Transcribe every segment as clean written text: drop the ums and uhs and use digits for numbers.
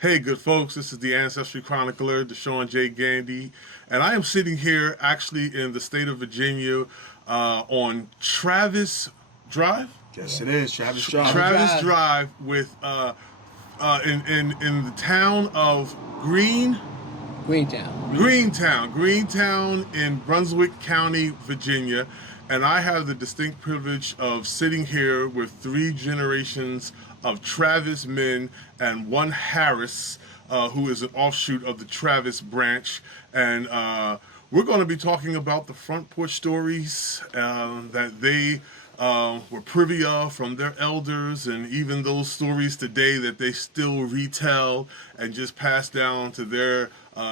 Hey, good folks, this is the Ancestry Chronicler, Deshaun J. Gandy, and I am sitting here actually in the state of Virginia on Travis Drive. Yes, it is Travis Drive. Travis Drive with in the town of Greentown in Brunswick County, Virginia. And I have the distinct privilege of sitting here with three generations of Travis men and one Harris, who is an offshoot of the Travis branch. And we're going to be talking about the front porch stories that they were privy of from their elders, and even those stories today that they still retell and just pass down to their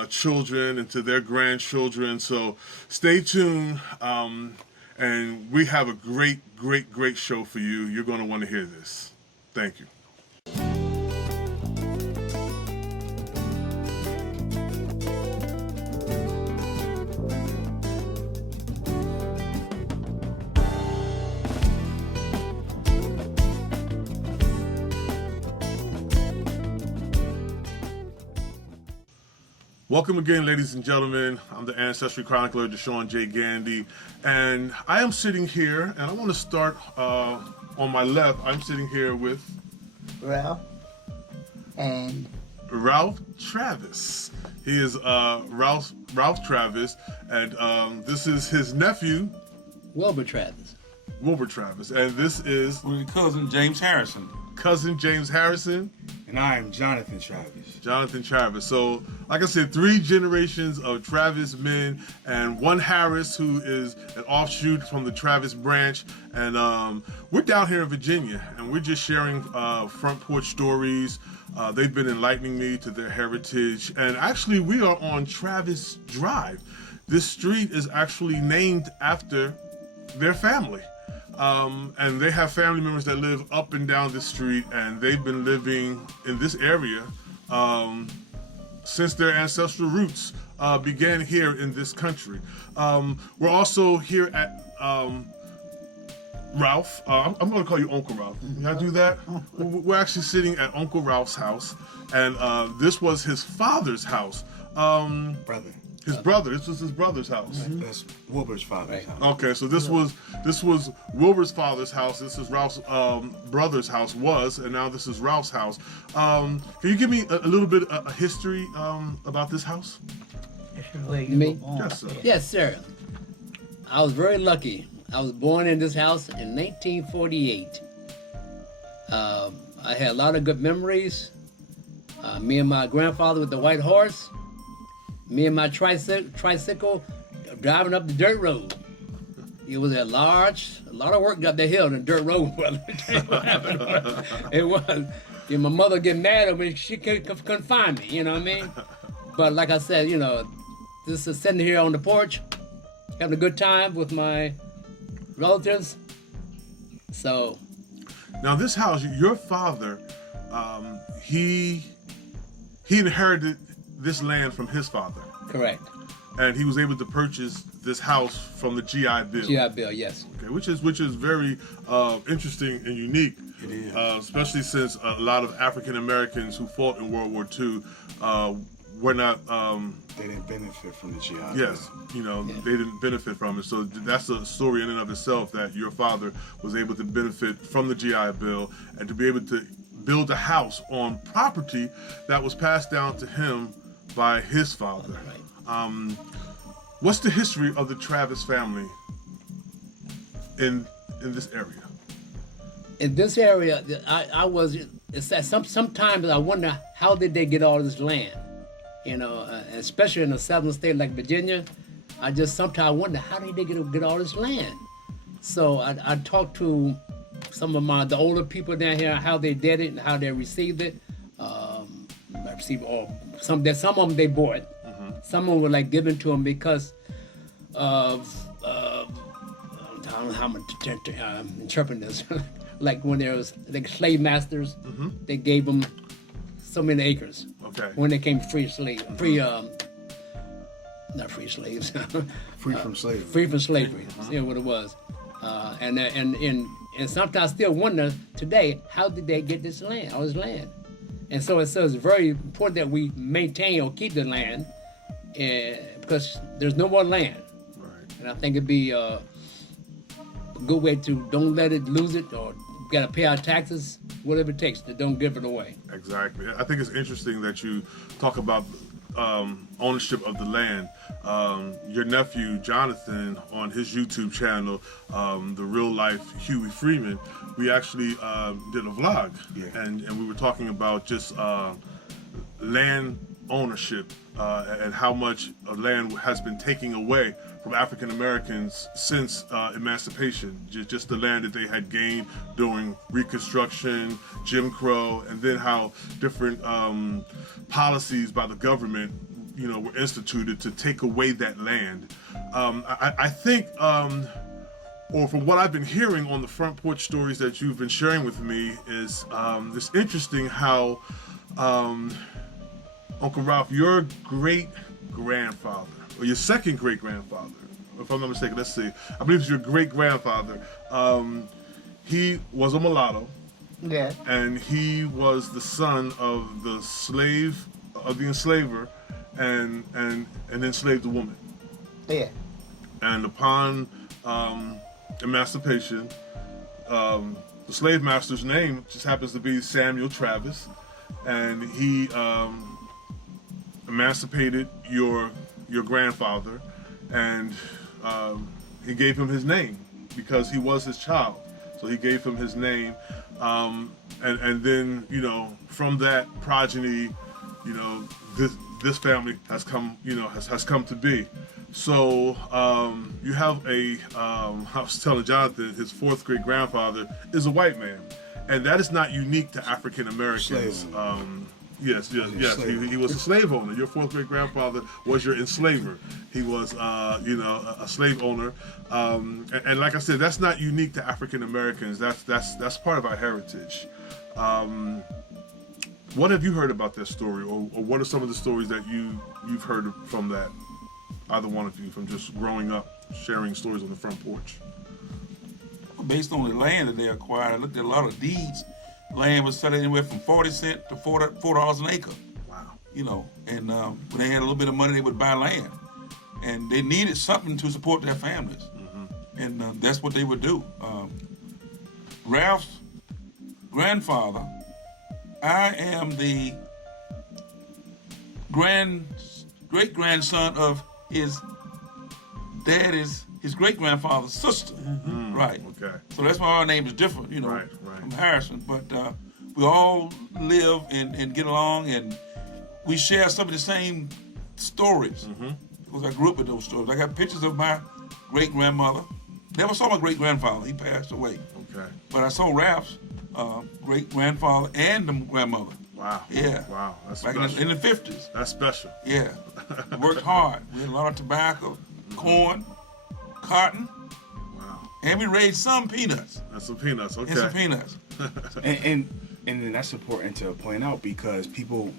children and to their grandchildren. So stay tuned. And we have a great show for you. You're going to want to hear this. Thank you. Welcome again, ladies and gentlemen. I'm the Ancestry Chronicler, Deshaun J. Gandy, and I am sitting here, and I want to start on my left. I'm sitting here with Ralph Travis. He is Ralph Travis, and this is his nephew, Wilbur Travis. And this is We're cousin James Harrison. cousin James Harrison. And I am Jonathan Travis. So, like I said, three generations of Travis men and one Harris, who is an offshoot from the Travis branch. And we're down here in Virginia, and we're just sharing front porch stories. They've been enlightening me to their heritage. And actually, we are on Travis Drive. This street is actually named after their family. And they have family members that live up and down the street, and they've been living in this area since their ancestral roots began here in this country. We're also here at Ralph. I'm going to call you Uncle Ralph. Can I do that? We're actually sitting at Uncle Ralph's house, and this was his father's house. Brother. His brother. This was his brother's house. That's Wilbur's father's house. Okay, so this was Wilbur's father's house. This is Ralph's brother's house and now this is Ralph's house. Can you give me a little bit of history about this house? Me? Yes, sir. Yes, sir. I was very lucky. I was born in this house in 1948. I had a lot of good memories. Me and my grandfather with the white horse. Me and my tricycle driving up the dirt road. It was a lot of work up the hill, the dirt road. It was. My mother get mad at me. She couldn't find me, you know what I mean? But like I said, this is sitting here on the porch, having a good time with my relatives. So. Now this house, your father, he inherited this land from his father. Correct. And he was able to purchase this house from the GI Bill. GI Bill, yes. Okay, which is very interesting and unique. It is. Especially since a lot of African Americans who fought in World War II were not. They didn't benefit from the GI. Yes, they didn't benefit from it. So that's a story in and of itself, that your father was able to benefit from the GI Bill and to be able to build a house on property that was passed down to him by his father. Right. What's the history of the Travis family in this area? In this area, I was. It's that sometimes I wonder how did they get all this land, especially in a southern state like Virginia. I just sometimes wonder how did they get all this land. So I talked to some of the older people down here, how they did it and how they received it. Some of them they bought. Some of them were like given to them because of I don't know how I'm interpreting this. Like when there was slave masters, they gave them so many acres. Okay. When they came free slaves. Not free slaves. Free from slavery. Free from slavery. See what it was. And sometimes I still wonder today, how did they get this land, all this land? And so it's very important that we maintain or keep the land, because there's no more land. Right. And I think it'd be a good way to don't let it lose it, or got to pay our taxes, whatever it takes, to don't give it away. Exactly. I think it's interesting that you talk about ownership of the land. Your nephew Jonathan, on his YouTube channel, the real life Huey Freeman, we actually did a vlog, and we were talking about just land ownership and how much land has been taken away from African Americans since emancipation. Just the land that they had gained during Reconstruction, Jim Crow, and then how different policies by the government, were instituted to take away that land. I think, or from what I've been hearing on the front porch stories that you've been sharing with me, is it's interesting how Uncle Ralph, your great-grandfather, or your second great-grandfather, if I'm not mistaken, let's see, I believe it's your great-grandfather, he was a mulatto. Yeah. And he was the son of the enslaver, and enslaved a woman. Yeah. And upon emancipation, the slave master's name just happens to be Samuel Travis, and he emancipated your grandfather, and he gave him his name because he was his child. So he gave him his name, and then from that progeny, this family has come has come to be. So you have I was telling Jonathan, his fourth great grandfather is a white man, and that is not unique to African Americans. Yes. He was a slave owner. Your fourth great grandfather was your enslaver. He was, a slave owner. And like I said, that's not unique to African Americans. That's part of our heritage. What have you heard about that story, or what are some of the stories that you've heard from that? Either one of you, from just growing up, sharing stories on the front porch. Based on the land that they acquired, I looked at a lot of deeds. Land was selling anywhere from 40 cents to $4 an acre. Wow. And when they had a little bit of money, they would buy land. And they needed something to support their families. Mm-hmm. And that's what they would do. Ralph's grandfather, I am the great-grandson of his great-grandfather's sister. Mm-hmm. Right. Okay. So that's why our name is different, Right. from Harrison. But we all live and get along, and we share some of the same stories. Mm-hmm. Because I grew up with those stories. I got pictures of my great-grandmother. Never saw my great-grandfather. He passed away. Okay. But I saw Ralph's great-grandfather and the grandmother. Wow. Yeah. Wow. That's Back special. in the 50s. That's special. Yeah. Worked hard. We had a lot of tobacco, corn, cotton, Wow. and we raised some peanuts. That's some peanuts. Okay. And some peanuts. And then that's important to point out, because people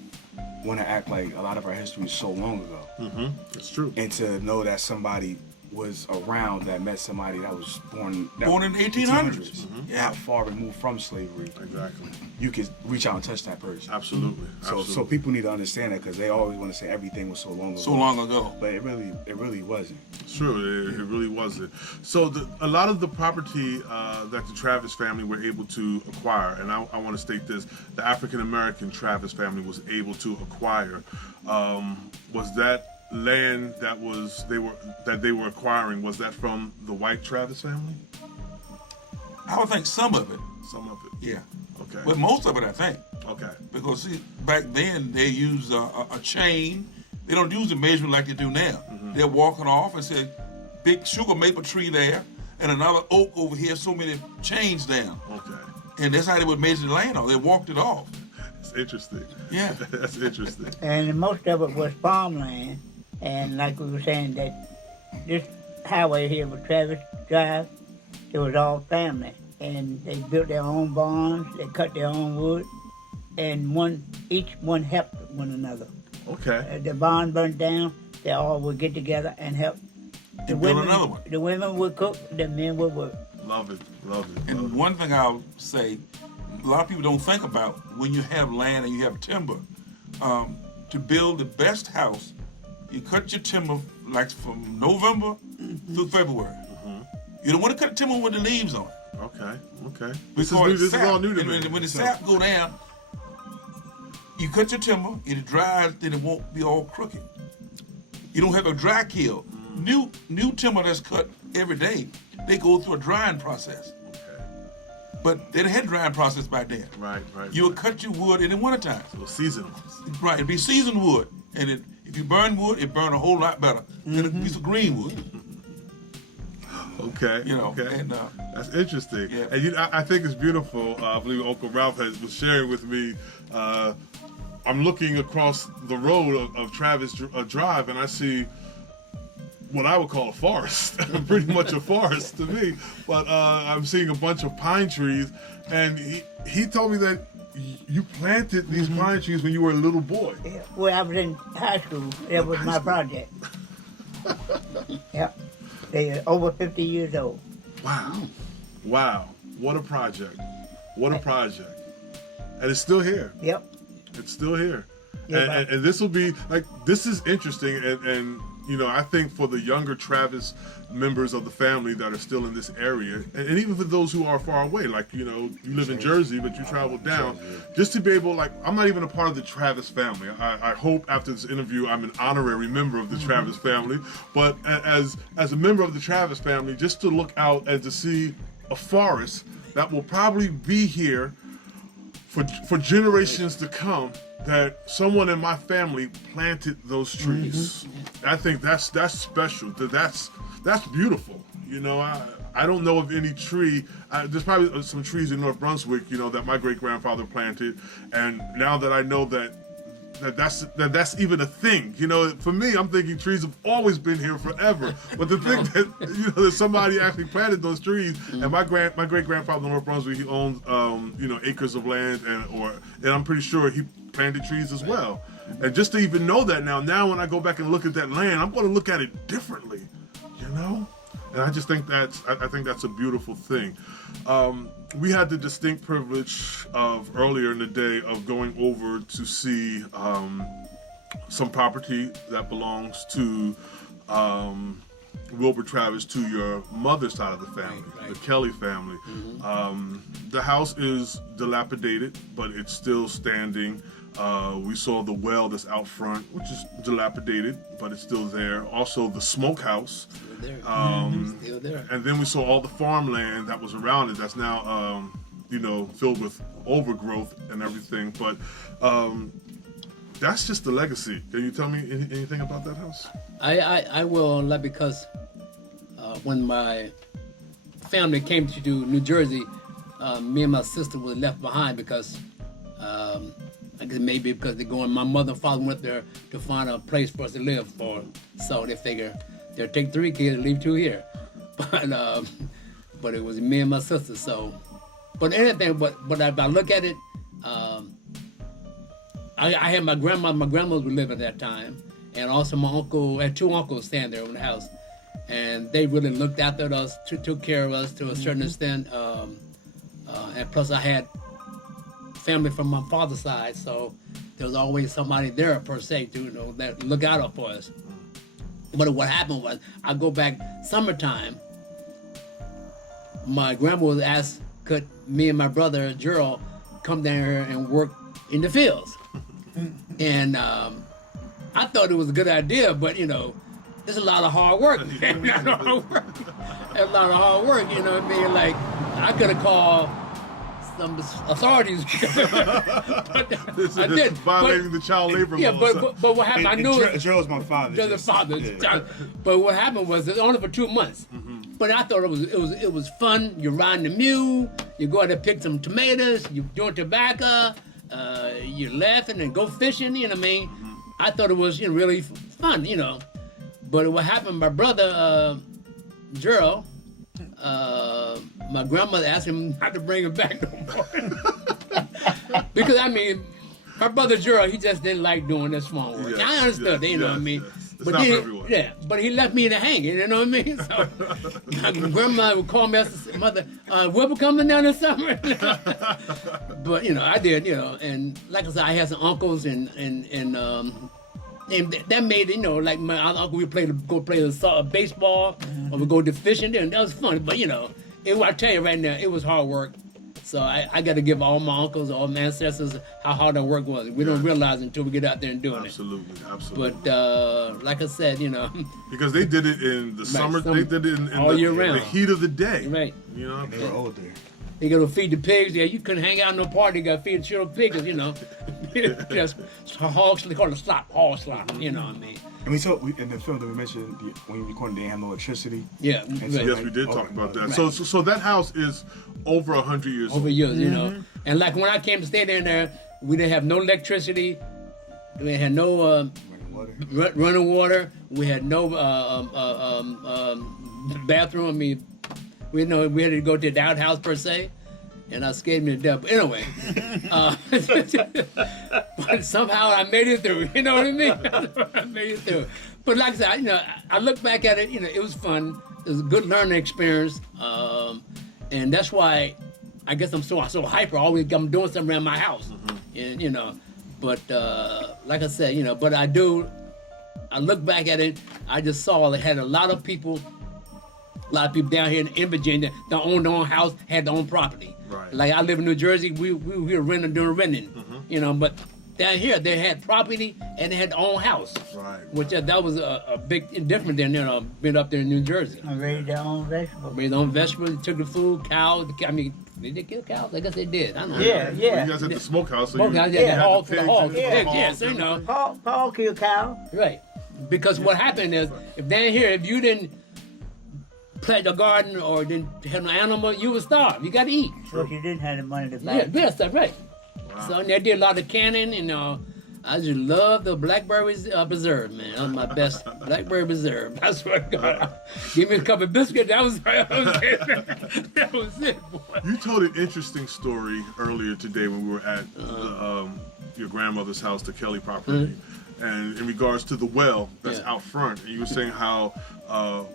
want to act like a lot of our history is so long ago. Mm-hmm. It's true. And to know that somebody was around that met somebody that was born in the 1800s. Mm-hmm. Not far removed from slavery. Exactly. You could reach out and touch that person. Absolutely. So people need to understand that, because they always want to say everything was so long ago. So long ago. But it really wasn't. It's true. It really wasn't. So a lot of the property that the Travis family were able to acquire, and I want to state this: the African American Travis family was able to acquire. Was that land that they were acquiring? Was that from the white Travis family? I would think some of it. Some of it. Yeah. Okay. But most of it, I think. Okay. Because see, back then they used a chain. They don't use the measurement like they do now. Mm-hmm. They're walking off and said, big sugar maple tree there, and another oak over here, so many chains down. Okay. And that's how they would measure the land off. They walked it off. It's interesting. Yeah. That's interesting. And most of it was farmland. And like we were saying, that this highway here with Travis Drive, it was all family. And they built their own barns, they cut their own wood, and each one helped one another. Okay. If the barn burnt down, they all would get together and help. And build another one. The women would cook, the men would work. Love it. And one thing I'll say, a lot of people don't think about when you have land and you have timber. To build the best house, you cut your timber like from November through February. You don't want to cut timber with the leaves on it. Okay. This is all new to me. When the sap go down, you cut your timber, it dries, then it won't be all crooked. You don't have a dry kill. New timber that's cut every day, they go through a drying process. Okay. But they had a drying process back then. Right. You would cut your wood in the wintertime. So seasonal. Right, it'd be seasoned wood. And if you burn wood, it burn a whole lot better than a piece of green wood. Okay. You know, okay. and that's interesting. Yeah. And I think it's beautiful. I believe Uncle Ralph was sharing with me. I'm looking across the road of Travis Drive, and I see what I would call a forest. Pretty much a forest to me. But I'm seeing a bunch of pine trees, and he told me that you planted these pine trees when you were a little boy. Yeah. When I was in high school, that was my project. Yep. They're over 50 years old. Wow. What a project. What a project. And it's still here. Yep. It's still here. Yeah, And this will be, like, this is interesting. And you know, I think for the younger Travis members of the family that are still in this area, and even for those who are far away, like, you know, you live in Jersey, but you travel down, just to be able, like, I'm not even a part of the Travis family. I hope after this interview I'm an honorary member of the Travis family, but as a member of the Travis family, just to look out and to see a forest that will probably be here for generations to come, that someone in my family planted those trees. I think that's special. That's beautiful. You know, I don't know of any tree. There's probably some trees in North Brunswick, you know, that my great grandfather planted, and now that I know that's even a thing. You know, for me, I'm thinking trees have always been here forever. But to think that, you know, that somebody actually planted those trees, and my great grandfather in North Brunswick, he owned you know, acres of land, and I'm pretty sure he planted trees as well. And just to even know that now when I go back and look at that land, I'm going to look at it differently. You know. And I just think I think that's a beautiful thing. We had the distinct privilege of earlier in the day of going over to see some property that belongs to Wilbur Travis, to your mother's side of the family, right. the Kelly family. The house is dilapidated, but it's still standing. We saw the well that's out front, which is dilapidated, but it's still there. Also, the smokehouse. Still there. And then we saw all the farmland that was around it that's now, you know, filled with overgrowth and everything. But that's just the legacy. Can you tell me anything about that house? I will, because when my family came to New Jersey, me and my sister were left behind because I guess maybe because my mother and father went there to find a place for us to live for. So they figure they'll take 3 kids and leave 2 here. But it was me and my sister. So, but anything, but if I look at it, I had my grandma. My grandmother was living at that time, and also my uncle. I had 2 uncles staying there in the house, and they really looked after us, took care of us to a certain extent. And plus, I had family from my father's side, so there was always somebody there per se to, you know, that look out for us. But what happened was, I go back summertime. My grandma was asked, could me and my brother Gerald come down here and work in the fields? And I thought it was a good idea, but you know, it's a lot of hard work. It's a lot of hard work, you know what I mean? Like, I could have called some authorities. I did. Violating the child labor law. Yeah, but what happened, I knew it. Joe's my father. Joe's the father. Yeah. But what happened was, it's only for 2 months. But I thought it was fun. You're riding the mule, you go out there pick some tomatoes, you're doing tobacco, you're laughing and go fishing, you know what I mean? I thought it was, you know, really fun, you know. But what happened, my brother, Gerald, my grandmother asked him not to bring him back no more. Because, I mean, my brother Gerald, he just didn't like doing this farm work. Yes, I understood, you know what I mean? Yes. It's not for everyone. Yeah, but he left me in the hanging, you know what I mean? So my grandma would call me and say, Mother, Wilbur coming down this summer? But, you know, I did, you know, and like I said, I had some uncles and that made it, you know, like my uncle would go play baseball or we go to fishing there, and that was fun. But, you know, I tell you right now, it was hard work. So I got to give all my uncles, all my ancestors, how hard the work was. We don't realize it until we get out there and doing Absolutely. But like I said, you know. Because they did it in the summer, they did it in all year round. The heat of the day. Right. You know? And they were older. You got to feed the pigs. Yeah, you couldn't hang out in no party. You got to feed the little pigs, you know. Just hogs, they call it hog slop, you know what I mean. And we saw in the film that we mentioned when we recorded, they didn't have no electricity. Yeah, And right. so, Yes, we did talk about that. Right. So that house is over 100 years Over old. years, you know. And like when I came to stay down there, we didn't have no electricity. We had no running water. We had no bathroom. I mean, we had to go to the outhouse per se. And I scared me to death. But anyway, but somehow I made it through. You know what I mean? I made it through. But like I said, you know, I look back at it. You know, it was fun. It was a good learning experience, and that's why I guess I'm so hyper. Always I'm doing something around my house, and you know. But like I said, you know, but I look back at it. I just saw it had a lot of people down here in Virginia that owned their own house, had their own property. Right. Like I live in New Jersey, we were renting, you know, but down here they had property and they had their own house. Right. Which that was a big difference than, you know, being up there in New Jersey. And raised their own vegetables. Raised their own vegetables, took the food, cows. I mean, did they kill cows? I guess they did. I don't know. Yeah, Well, yeah. you guys had the smokehouse. So Smokehouse, you yeah, had the hogs, pigs, yes, you know. Paul killed cow. Right. Because what happened is, if down here, if you didn't plant a garden or didn't have no animal, you would starve. You got to eat. But you didn't have the money to buy Yeah, it. yes, that's right. Wow. So they did a lot of canning, and I just love the blackberries preserve, man. That was my best blackberry preserve. I swear to God. Give me a cup of biscuit. That was it. That was it, boy. You told an interesting story earlier today when we were at your grandmother's house, the Kelly property, and in regards to the well that's Yeah. out front. And you were saying how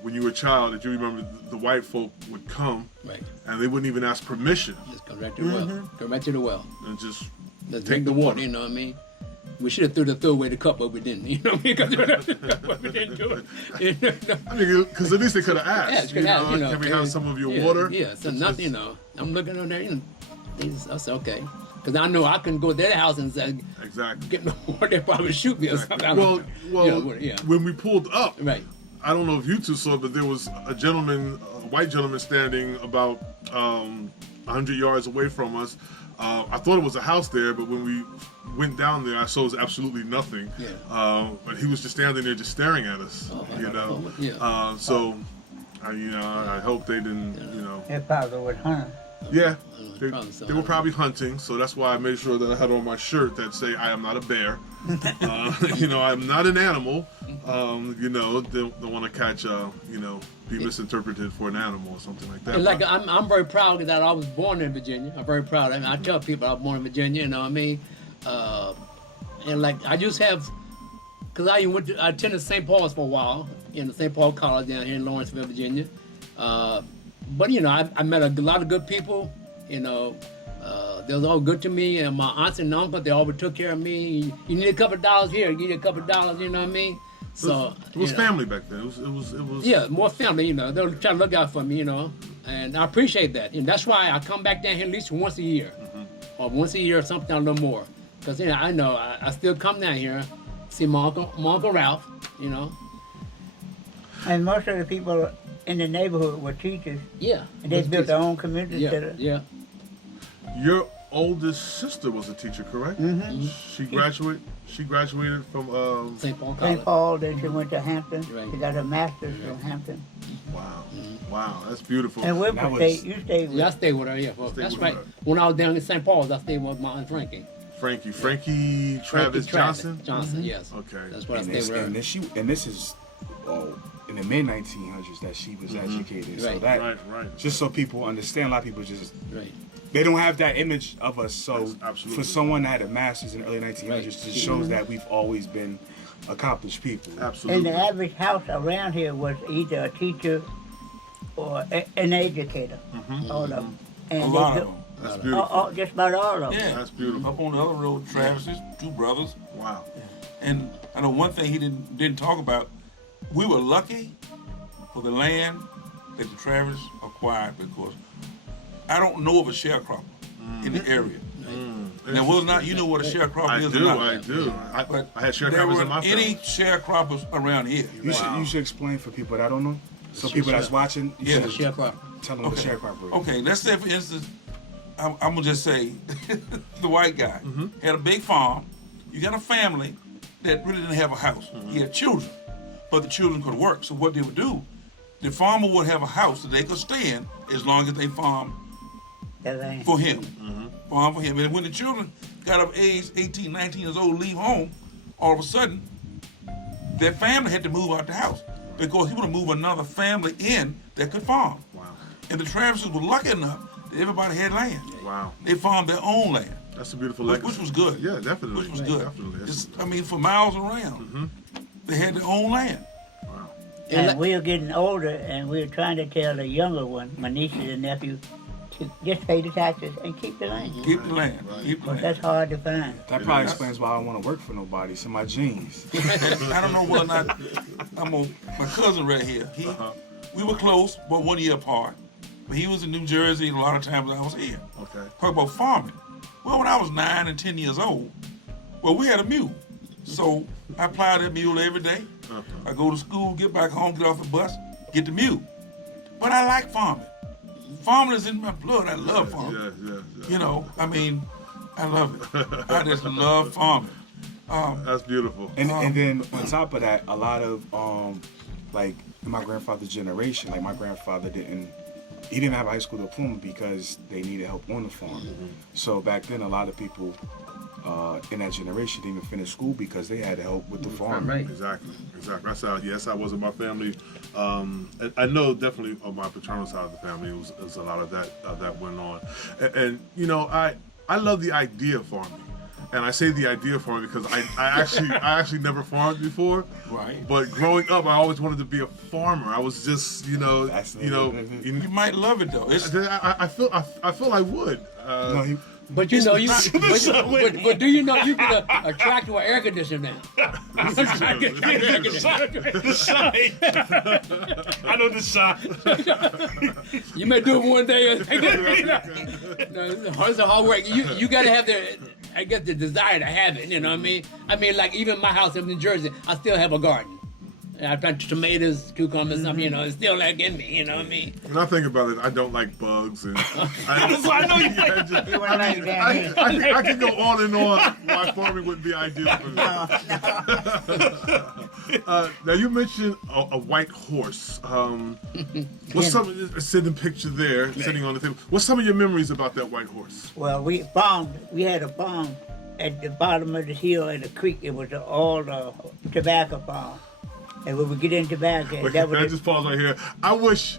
when you were a child, that you remember the white folk would come Right. and they wouldn't even ask permission Just come right to the well. Come right to the well. and just Let's take drink the the water, water. you know what I mean? We should have threw away the cup, but we didn't. You know what I mean? But we didn't do it. You know? I mean, because at least they could have asked. Yeah, it's good to have, you know. Can we have some of your yeah, water? Yeah, so It's nothing, just- you know. I'm looking on there, you know. I said, okay. Because I know I couldn't go to their house and say, Exactly. get no water, they'd probably shoot me or something. I don't Well, know. Yeah. when we pulled up, Right. I don't know if you two saw it, but there was a gentleman, a white gentleman, standing about 100 yards away from us. I thought it was a house there, but when we went down there, I saw it was absolutely nothing. Yeah. But he was just standing there, just staring at us. You know. Yeah. So, I hope they didn't. You know. Their father was hunting. Yeah. Probably so. They were probably hunting, so that's why I made sure that I had on my shirt that say I am not a bear. You know, I'm not an animal. You know, don't want to catch be misinterpreted for an animal or something like that. And like I'm very proud that I was born in Virginia. I'm very proud. I mean, I tell people I was born in Virginia. You know what I mean? And like I just have, cause I attended St. Paul's for a while in the St. Paul College down here in Lawrenceville, Virginia. But you know, I met a lot of good people. You know, they was all good to me, and my aunts and uncles, they always took care of me. You need a couple of dollars here, give you a couple of dollars. You know what I mean? So it was you know. family back then. It was. Yeah, more family, you know. They'll try to look out for me, you know. And I appreciate that. And that's why I come back down here at least once a year. Or once a year or something, a little more. Because, you know, I still come down here, see my Uncle Ralph, you know. And most of the people in the neighborhood were teachers. Yeah. And they built their own community Yeah, center. yeah. Your oldest sister was a teacher, correct? Mm-hmm. She graduated from. St. Paul College. St. Paul, then she went to Hampton. Right. She got her master's from Hampton. Wow, wow, that's beautiful. And That Wilbur was- State, you stayed with Yeah, I her. stayed with her, yeah. Well, Stayed that's with right. her. When I was down in St. Paul's, I stayed with my Aunt Frankie. Frankie Travis Johnson. Johnson, yes. Okay. That's what I And stayed this, with her. and this is in the mid 1900s that she was educated. So Right. that Right. just so people understand, a lot of people just Right. they don't have that image of us. So Yes, absolutely. for someone that had a master's in the early 1900s, Right. just shows that we've always been accomplished people. And Absolutely. the average house around here was either a teacher or an educator. All of them. And A they lot do- of them. That's beautiful. just about all of them. Yeah, That's beautiful. Up on the other road, Travis's two brothers, Wow. and I know one thing he didn't talk about. We were lucky for the land that the Travis acquired because I don't know of a sharecropper in the area. Now, whether or not you know what a sharecropper I is or do. not, I do. but I had there sharecroppers in weren't my family. any sharecroppers around here. You should explain for people that don't know. So people that's watching, you Yeah. should Sharecropper. tell them what a sharecropper is. Okay, let's say for instance, I'm gonna just say the white guy had a big farm. You got a family that really didn't have a house. He had children, but the children could work. So what they would do, the farmer would have a house that they could stay in as long as they farmed That ain't- for him. Farm for him. And when the children got of age, 18, 19 years old, leave home, all of a sudden, their family had to move out the house because he would move another family in that could farm. Wow. And the Travises were lucky enough that everybody had land. Wow. They farmed their own land, That's a beautiful which legacy. was good. Yeah, definitely. Which was good. Definitely. That's- I mean, for miles around, they had their own land. wow. And we were getting older, and we were trying to tell the younger one, my nieces and nephews, to just pay the taxes and keep the land. Keep the land. Keep the But land. that's hard to find. That probably explains why I don't want to work for nobody. It's in my genes. I don't know whether or not my cousin right here. We were close, but 1 year apart. But he was in New Jersey, and a lot of times I was here. Okay. Talk about farming. Well, when I was 9 and 10 years old, well, we had a mule. So I plowed that mule every day. I go to school, get back home, get off the bus, get the mule. But I like farming. Farming is in my blood. I love farming. Yeah. You know, I mean, I love it. I just love farming. That's beautiful. And then on top of that, a lot of like in my grandfather's generation, like my grandfather didn't have a high school diploma because they needed help on the farm. So back then, a lot of people in that generation didn't even finish school because they had to help with the farm. Right. Exactly. That's how. Yes, I was in my family. I know definitely on my paternal side of the family, it was a lot of that went on. And you know, I love the idea of farming. And I say the idea of farming because I actually never farmed before. Right. But growing up, I always wanted to be a farmer. I was just, you know, You might love it though. It's, I feel I would. No, he, But you know, but do you know you can attract to an air conditioner now? the sign. I know the sign. You may do it one day. It's a hard work. You got to have the desire to have it. You know what I mean? I mean, like even my house in New Jersey, I still have a garden. I plant tomatoes, cucumbers, something, you know, it's still like in me, you know what I mean? When I think about it, I don't like bugs, and I know you You wanna like down here? I could go on and on why farming wouldn't be ideal for me. Now you mentioned a white horse. What's some sitting picture there, sitting on the table? What's some of your memories about that white horse? Well, we had a farm at the bottom of the hill at the creek. It was all tobacco farm. And when we get in tobacco, Wait, that can I was just pause right here? I wish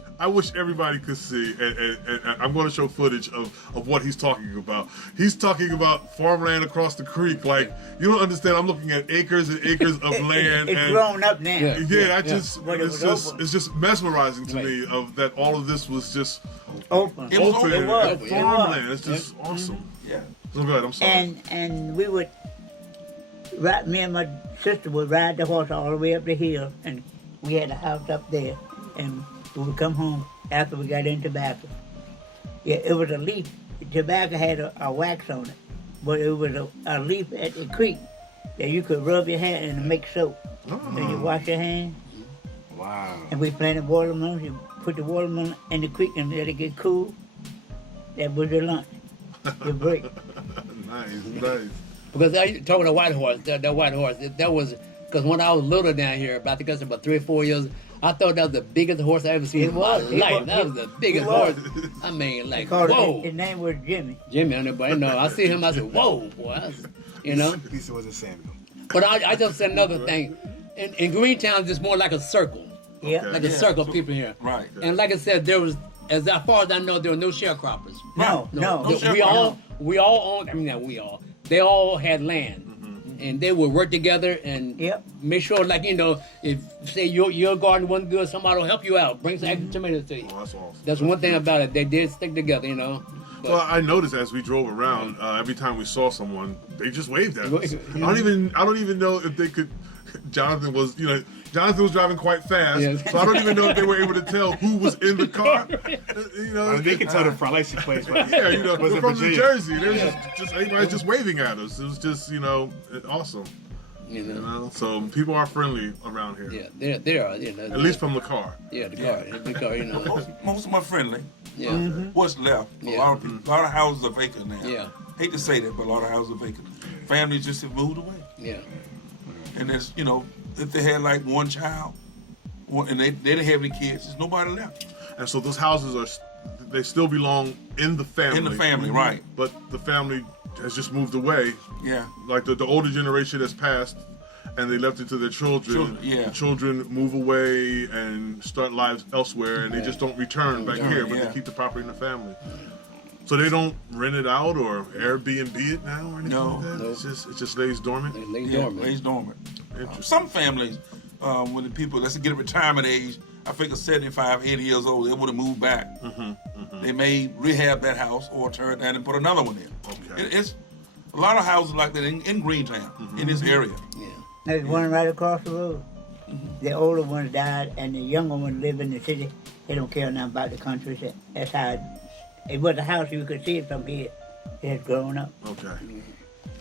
everybody could see, and I'm going to show footage of what he's talking about. He's talking about farmland across the creek. Like, you don't understand. I'm looking at acres and acres of land. it's and grown up now. Yeah, But it was open. it's just mesmerizing to me of that all of this was just Open. It was open open. It was. and It farmland. was. It's just awesome. yeah. So go ahead. I'm sorry. And we would ride. Me and my sister would ride the horse all the way up the hill, and we had a house up there, and we would come home after we got in tobacco. Yeah, it was a leaf. Tobacco had a wax on it, but it was a leaf at the creek that you could rub your hand and make soap. And you wash your hands, Wow. and we planted watermelons. You put the watermelon in the creek and let it get cool. That was your lunch, your break. Nice. Because talking to white horse, that white horse, that was, because when I was little down here, about 3 or 4 years, I thought that was the biggest horse I ever seen in my life. That was the biggest horse. I mean, like, whoa. His name was Jimmy. Jimmy, I know. I see him, I said, whoa, boy. You know? At least it wasn't Samuel. But I just said another thing. In Greetown, it's more like a circle. Yeah. Okay. like a Yeah, circle of so- people here. Right. And like I said, there was, as far as I know, there were no sharecroppers. No, no. No We all owned. I mean, not we all. They all had land, and they would work together and Yep. make sure, like if say your garden wasn't good, somebody will help you out, bring some extra tomatoes to you. Oh, that's awesome. That's one thing about it. They did stick together, But, Well, I noticed as we drove around, every time we saw someone, they just waved at us. I don't even know if they could. Jonathan was driving quite fast, Yes. so I don't even know if they were able to tell who was in the car. They can tell the front license plates. But Yeah, was we're in from New Virginia. Jersey. There's just everybody's just waving at us. It was just awesome. So people are friendly around here. yeah, they are. At least from the car. Yeah, the car. Most of them are friendly. Yeah. What's left? Yeah. A lot of people, a lot of houses are vacant now. Yeah. Hate to say that, but a lot of houses are vacant. Families just have moved away. Yeah. And there's, if they had like one child, and they didn't have any kids, there's nobody left. And so those houses they still belong in the family. In the family, right? But the family has just moved away. Yeah. Like the older generation has passed, and they left it to their children. Yeah. The children move away and start lives elsewhere, and they just don't return back here, but Yeah. they keep the property in the family. So they don't rent it out or Airbnb it now or anything No. like that. Nope. It just lays dormant. They lay Yeah, dormant. lays dormant. Interesting. Some families, when the people, let's get a retirement age, I figure 75, 80 years old, they would have moved back. They may rehab that house or tear it down and put another one in. Okay. It's a lot of houses like that in Greetown, in this area. Yeah. There's one right across the road. The older ones died, and the younger ones live in the city. They don't care nothing about the country. That's how it was a house you could see it from here. It has grown up. Okay.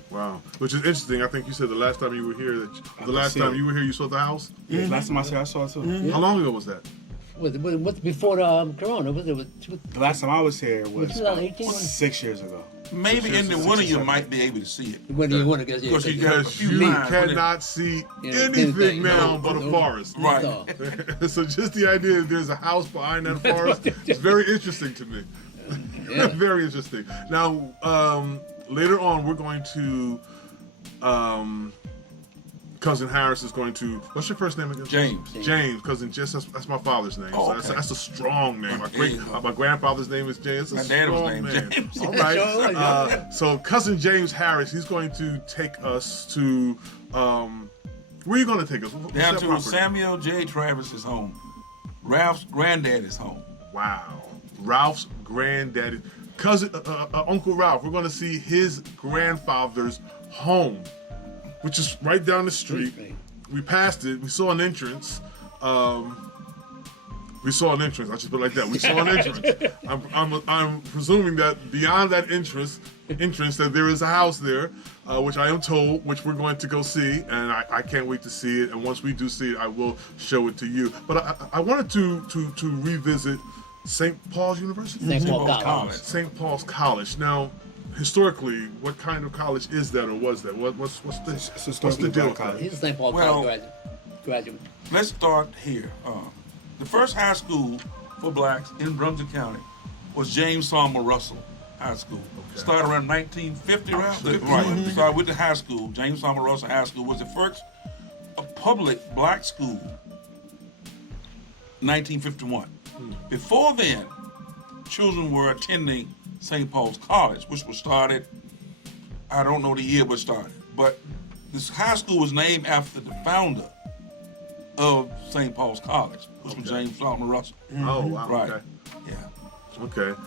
Wow. Which is interesting. I think you said the last time you were here, you were here, you saw the house? Yeah, last time I saw it too. How long ago was that? What's before the Corona? Was it The last time I was here was 2018? 6 years ago. Maybe in the winter you might be able to see it. when you want to get Because you got a Because few you lines. cannot see Yeah, anything anything, now no, but a no. forest. Right. So just the idea that there's a house behind that forest is very interesting to me. Yeah. Very interesting. Now, later on, we're going to, Cousin Harris is going to, what's your first name again? James. James, Cousin Jess, that's my father's name. Oh, So okay. that's a strong name. My grandfather's name is James. My It's a dad was strong named name. James. All right. Sure, yeah. So Cousin James Harris, he's going to take us to, where are you going to take us? What's Down that to property? Samuel J. Travis's home. Ralph's granddaddy's home. Wow. Ralph's granddaddy. Cousin, Uncle Ralph, we're going to see his grandfather's home, which is right down the street. We passed it. We saw an entrance. I just put it like that. We saw an entrance. I'm presuming that beyond that entrance that there is a house there, which I am told, which we're going to go see, and I can't wait to see it. And once we do see it, I will show it to you. But I wanted to revisit St. Paul's University. St. Paul Paul's College. St. Paul's College. Now, historically, what kind of college is that, or was that? What's It's the historically deal? black college. He's a St. Paul Well- College graduate. Let's start here. The first high school for blacks in Brunswick County was James Sommer Russell High School. Started around 1950, right? Started with the high school. James Sommer Russell High School was the first public black school. 1951. Before then, children were attending St. Paul's College, which was started, I don't know the year but started, but this high school was named after the founder of St. Paul's College, which was James Sommer Russell. Oh, wow. Right. Okay. Yeah. Okay.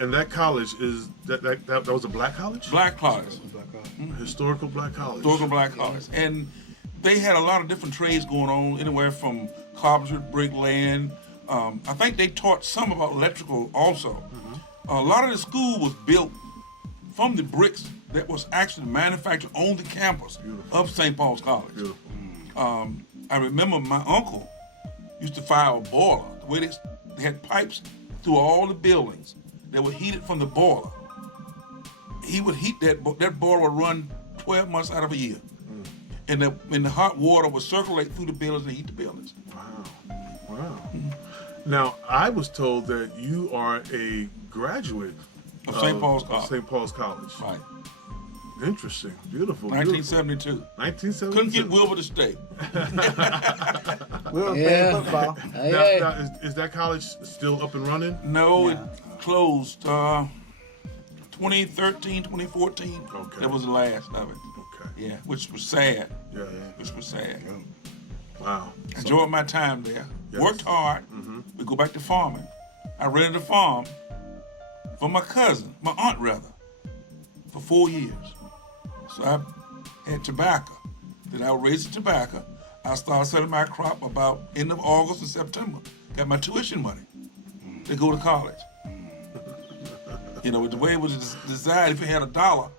And that college is that was a black college? Black college. Black college. Historical black college. Historical black college. And they had a lot of different trades going on, anywhere from carpentry, bricklaying. I think they taught some about electrical also. A lot of the school was built from the bricks that was actually manufactured on the campus of St. Paul's College. Beautiful. I remember my uncle used to fire a boiler. The way they had pipes through all the buildings that were heated from the boiler. He would heat that boiler would run 12 months out of a year. And the hot water would circulate through the buildings and heat the buildings. Wow. Now, I was told that you are a graduate Of St. Paul's College. St. Paul's College. Right. Interesting. Beautiful. 1972. 1972. Couldn't get Wilbur to stay. We'll Yeah. play football. Now, is that college still up and running? No, it closed 2013, 2014. Okay. That was the last of it. Okay. Yeah, which was sad. Yeah. Which was sad. Wow. Enjoyed my time there. Yes. Worked hard. We go back to farming. I rented a farm for my cousin, my aunt rather, for 4 years. So I had tobacco. Then I raised the tobacco. I started selling my crop about end of August and September. Got my tuition money to go to college. You know, the way it was designed, if you had $1,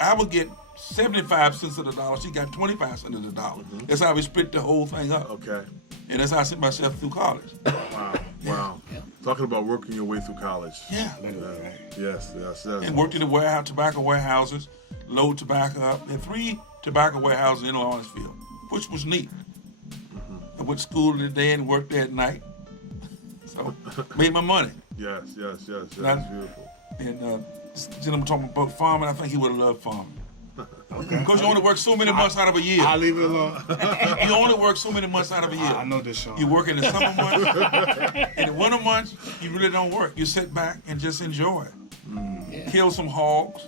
I would get 75 cents of the dollar. She got 25 cents of the dollar. That's how we split the whole thing up. Okay. And that's how I sent myself through college. Wow. Wow. Talking about working your way through college. Yeah. Yes. And worked in the warehouse, tobacco warehouses, load tobacco up. There 3 tobacco warehouses in Lawrenceville, which was neat. I went to school in the day and worked there at night. So, made my money. Yes. That's Right. beautiful. And this gentleman talking about farming, I think he would have loved farming. Because you only work so many months out of a year. I'll leave it alone. You only work so many months out of a year. I know this, Sean. You work in the summer months. In the winter months, you really don't work. You sit back and just enjoy it. Kill some hogs.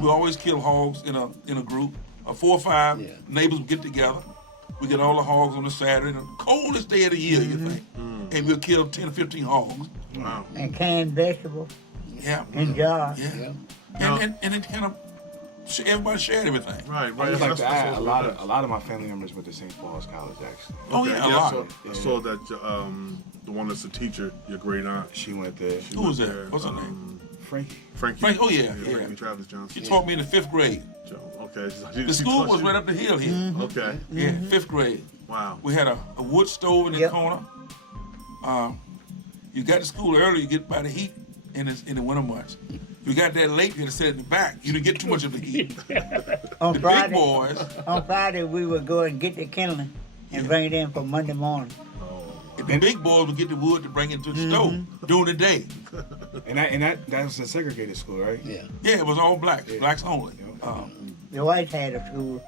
We always kill hogs in a group. 4 or 5 neighbors would get together. We get all the hogs on a Saturday, the coldest day of the year, you think. And we'll kill 10 or 15 hogs. Wow. And canned vegetables Yeah. in jars. Yeah. And it kind of, everybody shared everything. Right. I just like That's to add, what's a lot best. of my family members went to St. Paul's College, actually. Oh, Okay, yeah, a lot. I saw that the one that's a teacher, your great aunt. She went there. Who was that? What's her name? Frankie. Frankie. Frank, oh, yeah. Frankie Travis Johnson. She taught me in the 5th grade. Okay. The school was right up the hill here. Okay. Yeah, 5th grade. Wow. We had a wood stove in the Yep. corner. You got to school early, you get by the heat in the winter months. If you got that late, you had to sit in the back. You didn't get too much of the heat. On The Friday, big boys, on Friday we would go and get the kindling and bring it in for Monday morning. the big boys would get the wood to bring it to the stove during the day. And that was a segregated school, right? Yeah. Yeah, it was all blacks, blacks only. The whites had a school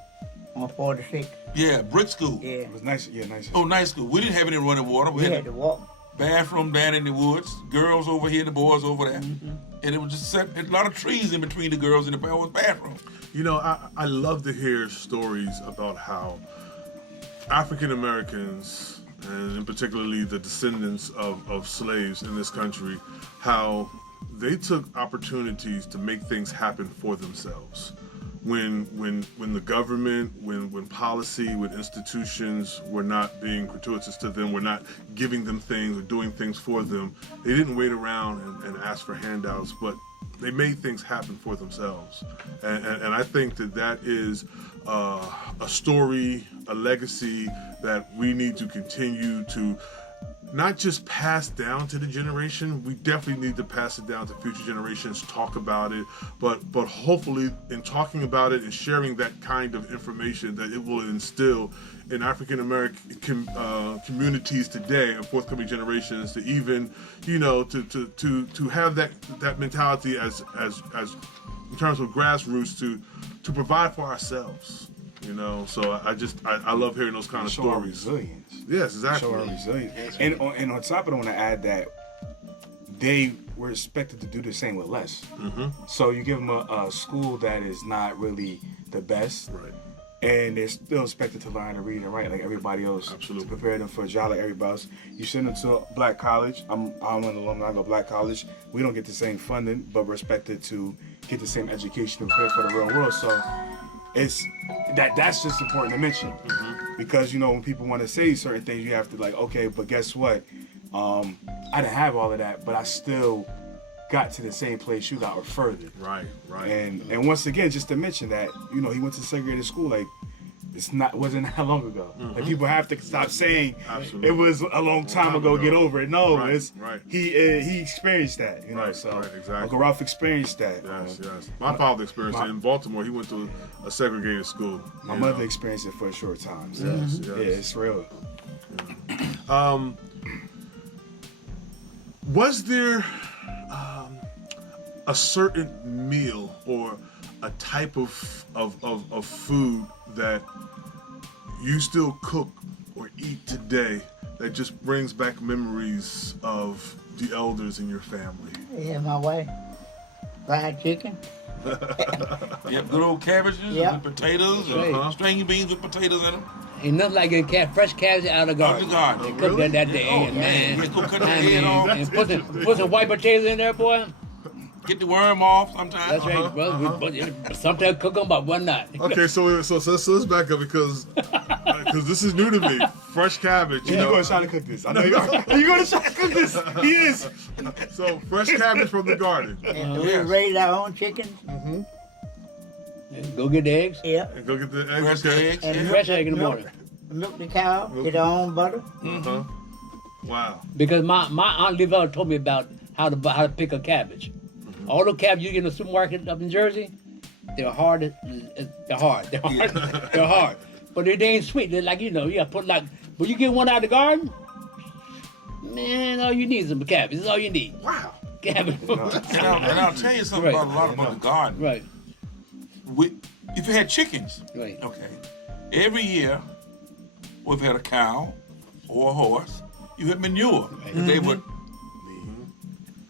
on 46. Yeah, brick school. Yeah, It was nice. Yeah, nice. Oh, nice school. We didn't have any running water. we had to walk. Bathroom down in the woods, girls over here, the boys over there. And it was just set, a lot of trees in between the girls and the boys' bathroom. You know, I love to hear stories about how African Americans, and particularly the descendants of slaves in this country, how they took opportunities to make things happen for themselves. When the government, when policy, when institutions were not being gratuitous to them, were not giving them things or doing things for them, they didn't wait around and ask for handouts, but they made things happen for themselves. And I think that is a story, a legacy that we need to continue to not just pass down to the generation. We definitely need to pass it down to future generations, talk about it, but hopefully in talking about it and sharing that kind of information, that it will instill in African American communities today and forthcoming generations to even, you know, to have that mentality as in terms of grassroots to provide for ourselves. You know, so I love hearing those kind of Show our stories. resilience. Yes, exactly. Show our resilience. And on top of it, I want to add that they were expected to do the same with less. So you give them a school that is not really the best, Right. and they're still expected to learn to read and write like everybody else. Absolutely. To prepare them for a job like everybody else. You send them to a black college. I'm an alumni of a black college. We don't get the same funding, but we're expected to get the same education to prepare for the real world. So it's that's just important to mention, because you know when people want to say certain things, you have to like, okay, but guess what? I didn't have all of that, but I still got to the same place you got or further. Right. And once again, just to mention that, you know, he went to segregated school. Like wasn't that long ago. Like people have to stop saying Absolutely. it was a long time ago. Get over it. No, Right, it's right. he experienced that. You know, Right, so right, exactly. Uncle Ralph experienced that. Yes. My father experienced it in Baltimore. He went to a segregated school. My you mother know. experienced it for a short time. So Yes. yeah, it's real. Was there a certain meal or a type of food that you still cook or eat today that just brings back memories of the elders in your family? Yeah, my wife. Fried chicken. Yep, good old cabbages Yep. and potatoes, and stringy beans with potatoes in them. Ain't nothing like getting fresh cabbage out of the Out garden. the garden. They cook that day, and man. You go cut the I head mean, off, and put some white potatoes in there, boy. get the worm off sometimes. That's right, brother. But sometimes cook them, but one not. Okay, so let's back up because this is new to me. Fresh cabbage, you You're know. going to try to cook this. I know you're going to try to cook this. He is. So fresh cabbage from the garden. And we Yes. raise our own chickens. Go get the eggs. Yeah. And go get the Fresh eggs. Okay. eggs. And Yeah. Fresh egg in the morning. Milk the cow, get our own butter. Uh-huh. Wow. Because my Aunt Livella told me about how to pick a cabbage. All the cabbage you get in the supermarket up in Jersey, they're hard. They're hard. They're hard. But they ain't sweet. They're like, you gotta put like, when you get one out of the garden, man, all you need is some cabbage. That's all you need. Wow. Cabbage. And I'll tell you something Right. about the garden. Right, If you had chickens, right. okay, every year, or if you had a cow or a horse, you had manure. Right. They would.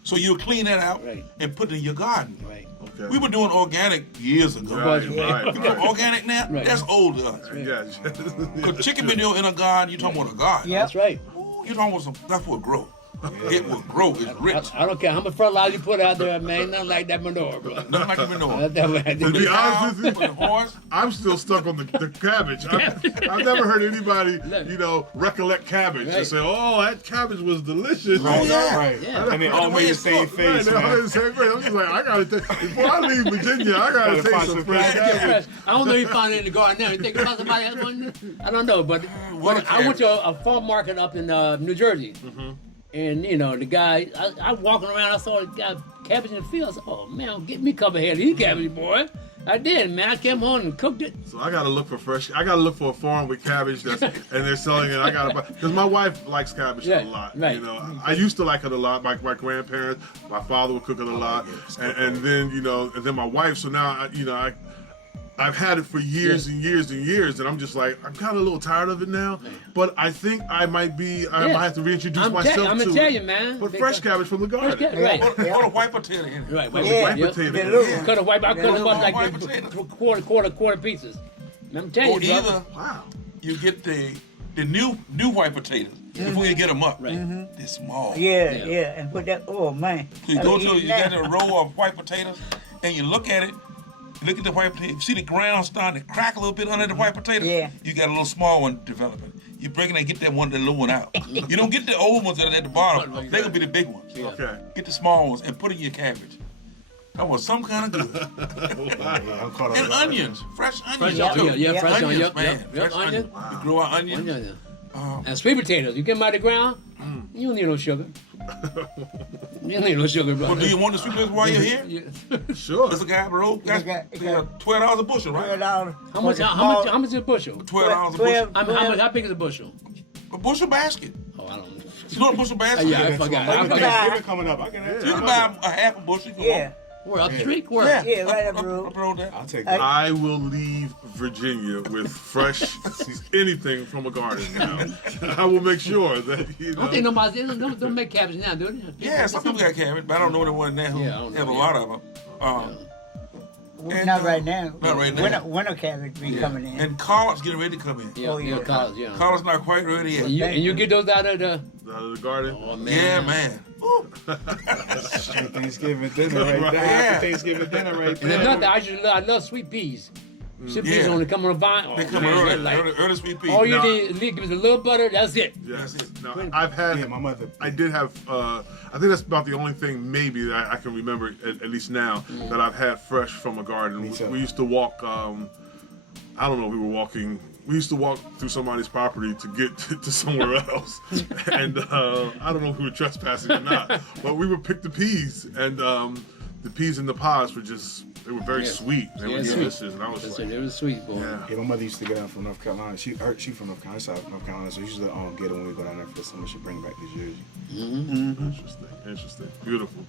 So you would clean that out Right. and put it in your garden. Right. Okay. We were doing organic years ago. Right, Yeah. right, You know, right. organic now? Right. That's old to us. Yeah. Because chicken manure in a garden, you're talking about a garden. Yep. That's right. Ooh, you're talking about some, that's what grow. It will grow. It's rich. I don't care how much fertilizer you put out there, man. Nothing like that manure, bro. Nothing like the manure. To be honest with For the you, horse, I'm still stuck on the cabbage. I've never heard anybody, recollect cabbage and Right. say, "Oh, that cabbage was delicious." Oh, yeah. Right. Yeah. And they all The way made the it's same cooked. Right, face, they're all man. the same thing. I'm just like, I gotta before I leave Virginia, I gotta Gotta taste find some some fresh fresh cabbage. I don't know if you found it in the garden now. You think about somebody else one? I don't know, but What a I went to a farm market up in New Jersey, and the guy, I walking around, I saw a guy cabbage in the field. I said, "Oh man, get me a couple head of these cabbage, boy." I did, man. I came home and cooked it. So I gotta look for fresh. I gotta look for a farm with cabbage and they're selling it. I gotta buy because my wife likes cabbage Yeah, a lot. right. I used to like it a lot. My grandparents, my father would cook it a lot, and then my wife. So now I've had it for years and years and years, and I'm just like, I'm kind of a little tired of it now. But I think I might have to reintroduce myself I'm to gonna tell it. you, man. But fresh cabbage from the garden. Right. put a white potato in it. Right. White Yep. potato. Get a little. Cut a white. I cut them up like White this, potato. quarter pieces. I'm telling Or you, brother. either Wow. you get the new white potatoes before you get them up. Right. They're small. Yeah, Yeah. yeah. And put that, oh man. So you go to Eat you that. got a row of white potatoes, and you look at it. You look at the white potato. You see the ground starting to crack a little bit under the white potato. Yeah. You got a little small one developing. You break it and get that little one out. You don't get the old ones that are at the bottom. They're gonna be the big ones. Okay. Get the small ones and put it in your cabbage. That was some kind of good. I'm caught up And with that. onions, fresh onions Fresh too. onion, yeah, fresh Onions, onion, man. yep, Fresh onion. onions. You grow our onions. Onion. And sweet potatoes, you get them out of the ground, you don't need no sugar. You don't need no sugar, bro. Well, do you want the sweet potatoes while you're here? Sure. There's a guy up the road. That's It got- $12 a bushel, right? $12. How much is a bushel? $12 a bushel. How big is a bushel? A bushel basket. Oh, I don't know. You know what a bushel basket Yeah, I is? forgot. My I forgot. Thanksgiving coming up. I can have You can buy a half a bushel. If you Yeah. want. Where, up the street? Where? Yeah. Yeah, right up the Up road. the road there. I'll take Hey. that. I will leave Virginia with fresh anything from a garden now. I will make sure that I don't think nobody don't make cabbage now, do they? Yeah, some people got cabbage, but I don't know anyone there who Yeah, I don't have a know, lot yeah. of them. And, Not right now. Not right now. Winter cabbage be coming in. And collards getting ready to come in. Yeah, Oh, yeah, yeah. college, yeah. Collards not quite ready yet. And you get those out of the. out of the garden. Oh man. Yeah, man. Ooh. Straight Thanksgiving dinner right there. Yeah. Happy Thanksgiving dinner right And then there. nothing. I love sweet peas. Sweet peas Yeah. when they come on the vine. Oh, They come man, early, they're like- early sweet pea. all you No. need is give us a little butter. That's it. Yes. That's it. Now, I've had. Yeah, my mother. I did have. I think that's about the only thing maybe that I can remember at least now that I've had fresh from a garden. Me too. We used to walk. I don't know. We were walking. We used to walk through somebody's property to get to somewhere else, and I don't know if we were trespassing or not, but we would pick the peas, and the peas in the pods were just—they were very Yeah. sweet. They Yeah, were sweet. delicious, and I was That's like, it. It was sweet, boy. yeah. Yeah, my mother used to get out from North Carolina. She from North Carolina, South North Carolina. So she used to get it when we go down there for the summer. She bring it back to Jersey. Interesting. Beautiful.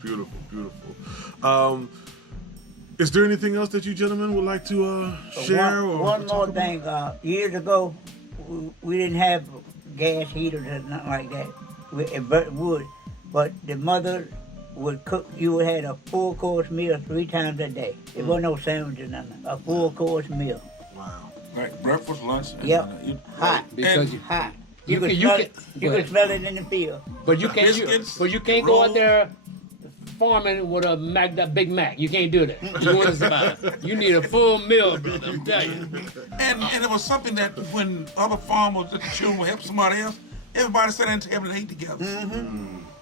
Is there anything else that you gentlemen would like to share? One more talk about? thing. Years ago, we didn't have gas heaters or nothing like that. It burnt wood. But the mother would cook. You would have a full-course meal 3 times a day. There wasn't no sandwiches or nothing. A full-course meal. Wow. Like breakfast, lunch, and Yep. dinner. Because Hot. You could can- smell you it. can- You go could ahead. smell it in the field. But you can't. Biscuits, But you can't go out rolls. there farming with a that Big Mac. You can't do that. You want to survive. You need a full meal, brother. I'm telling you. And it was something that when other farmers, the children would help somebody else, everybody sat at the table and ate together.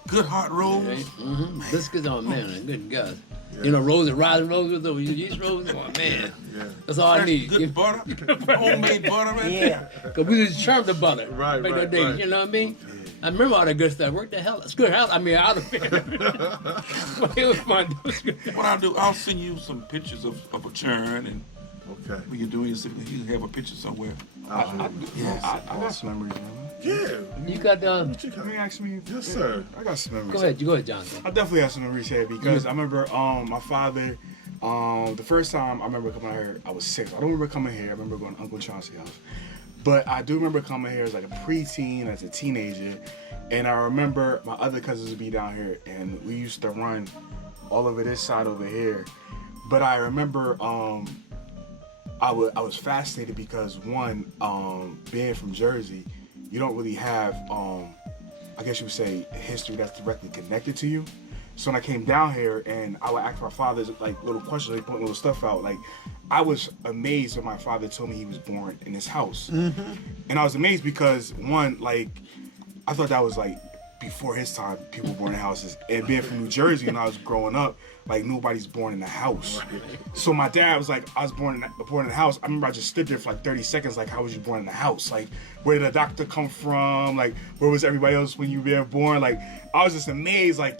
Good hot rolls. Mm-hmm. Biscuits, oh man, good God. You know, roses, rising roses, or yeast roses. Oh man, that's all I Fresh, need. good butter, homemade butter, man. Yeah. Cause we just churned the butter. Right, back in right, the day, right. you know what I mean? I remember all that good stuff. Worked the hell. It's good house. I mean, out of it. But it was fun. It was good. What I'll do, I'll send you some pictures of a churn, and Okay. when you're doing it, you have a picture somewhere. I got some memories, man. Yeah. You got the. What you got? I mean, ask me. Yes, sir. I got some memories. Go ahead, Jonathan. I definitely have some memories here because I remember my father. The first time I remember coming here, I was 6. I don't remember coming here. I remember going to Uncle Chauncey's house, but I do remember coming here as like a preteen, as a teenager, and I remember my other cousins would be down here, and we used to run all over this side over here. But I remember I was fascinated because one, being from Jersey, you don't really have I guess you would say history that's directly connected to you. So when I came down here and I would ask my father like little questions, like pointing little stuff out, like I was amazed when my father told me he was born in this house. And I was amazed because one, like I thought that was like before his time, people born in houses. And being from New Jersey when I was growing up, like nobody's born in a house. So my dad was like, I was born in a house. I remember I just stood there for like 30 seconds, like, how was you born in a house? Like, where did the doctor come from? Like, where was everybody else when you were born? Like, I was just amazed. Like,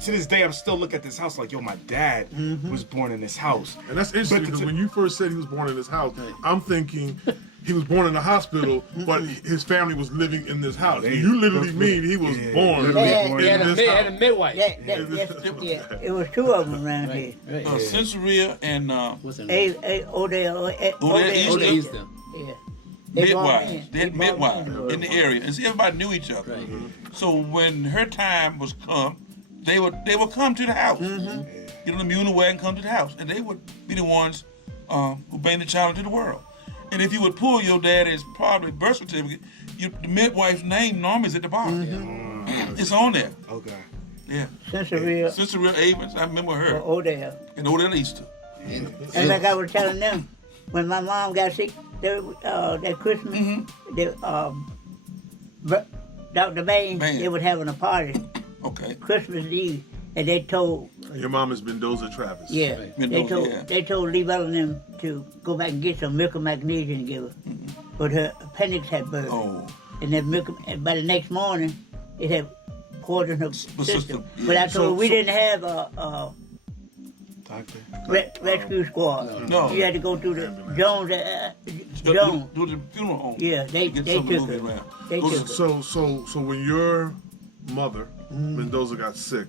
to this day, I'm still looking at this house like, yo, my dad was born in this house. And that's interesting because when you first said he was born in this house, I'm thinking he was born in a hospital, but his family was living in this house. You literally mean he was born literally in born this Had a house. midwife. Yeah. It was 2 of them around here. Right. Sensoria and What's her name? Odell Easter. Easter. Yeah. midwives. They had They brought midwives in the area, and see, everybody knew each other. Right. So when her time was come, they would come to the house. Get on the mule wagon, come to the house, and they would be the ones who bring the child into the world. And if you would pull your daddy's probably birth certificate, the midwife's name normally is at the bottom. It's on there. Okay. Yeah. Sensoria Sister Real Avens, I remember her. or Odell. And Odell Easter. And like I was telling them, when my mom got sick that Christmas, Dr. Bain, they was having a party Okay. Christmas Eve, and they told Your mom is Mendoza Travis. Mendoza, they told Lee Bell and them to go back and get some milk and magnesium to give her, but her appendix had burst, Oh. and that milk. And by the next morning, it had poisoned her system. yeah. But I told her we didn't have a Doctor. rescue squad. No. You had to go through the Jones. Jones. Do the funeral home. Yeah, they Get took something to move her. it around. They Go to- took her. So when your mother, Mendoza, got sick,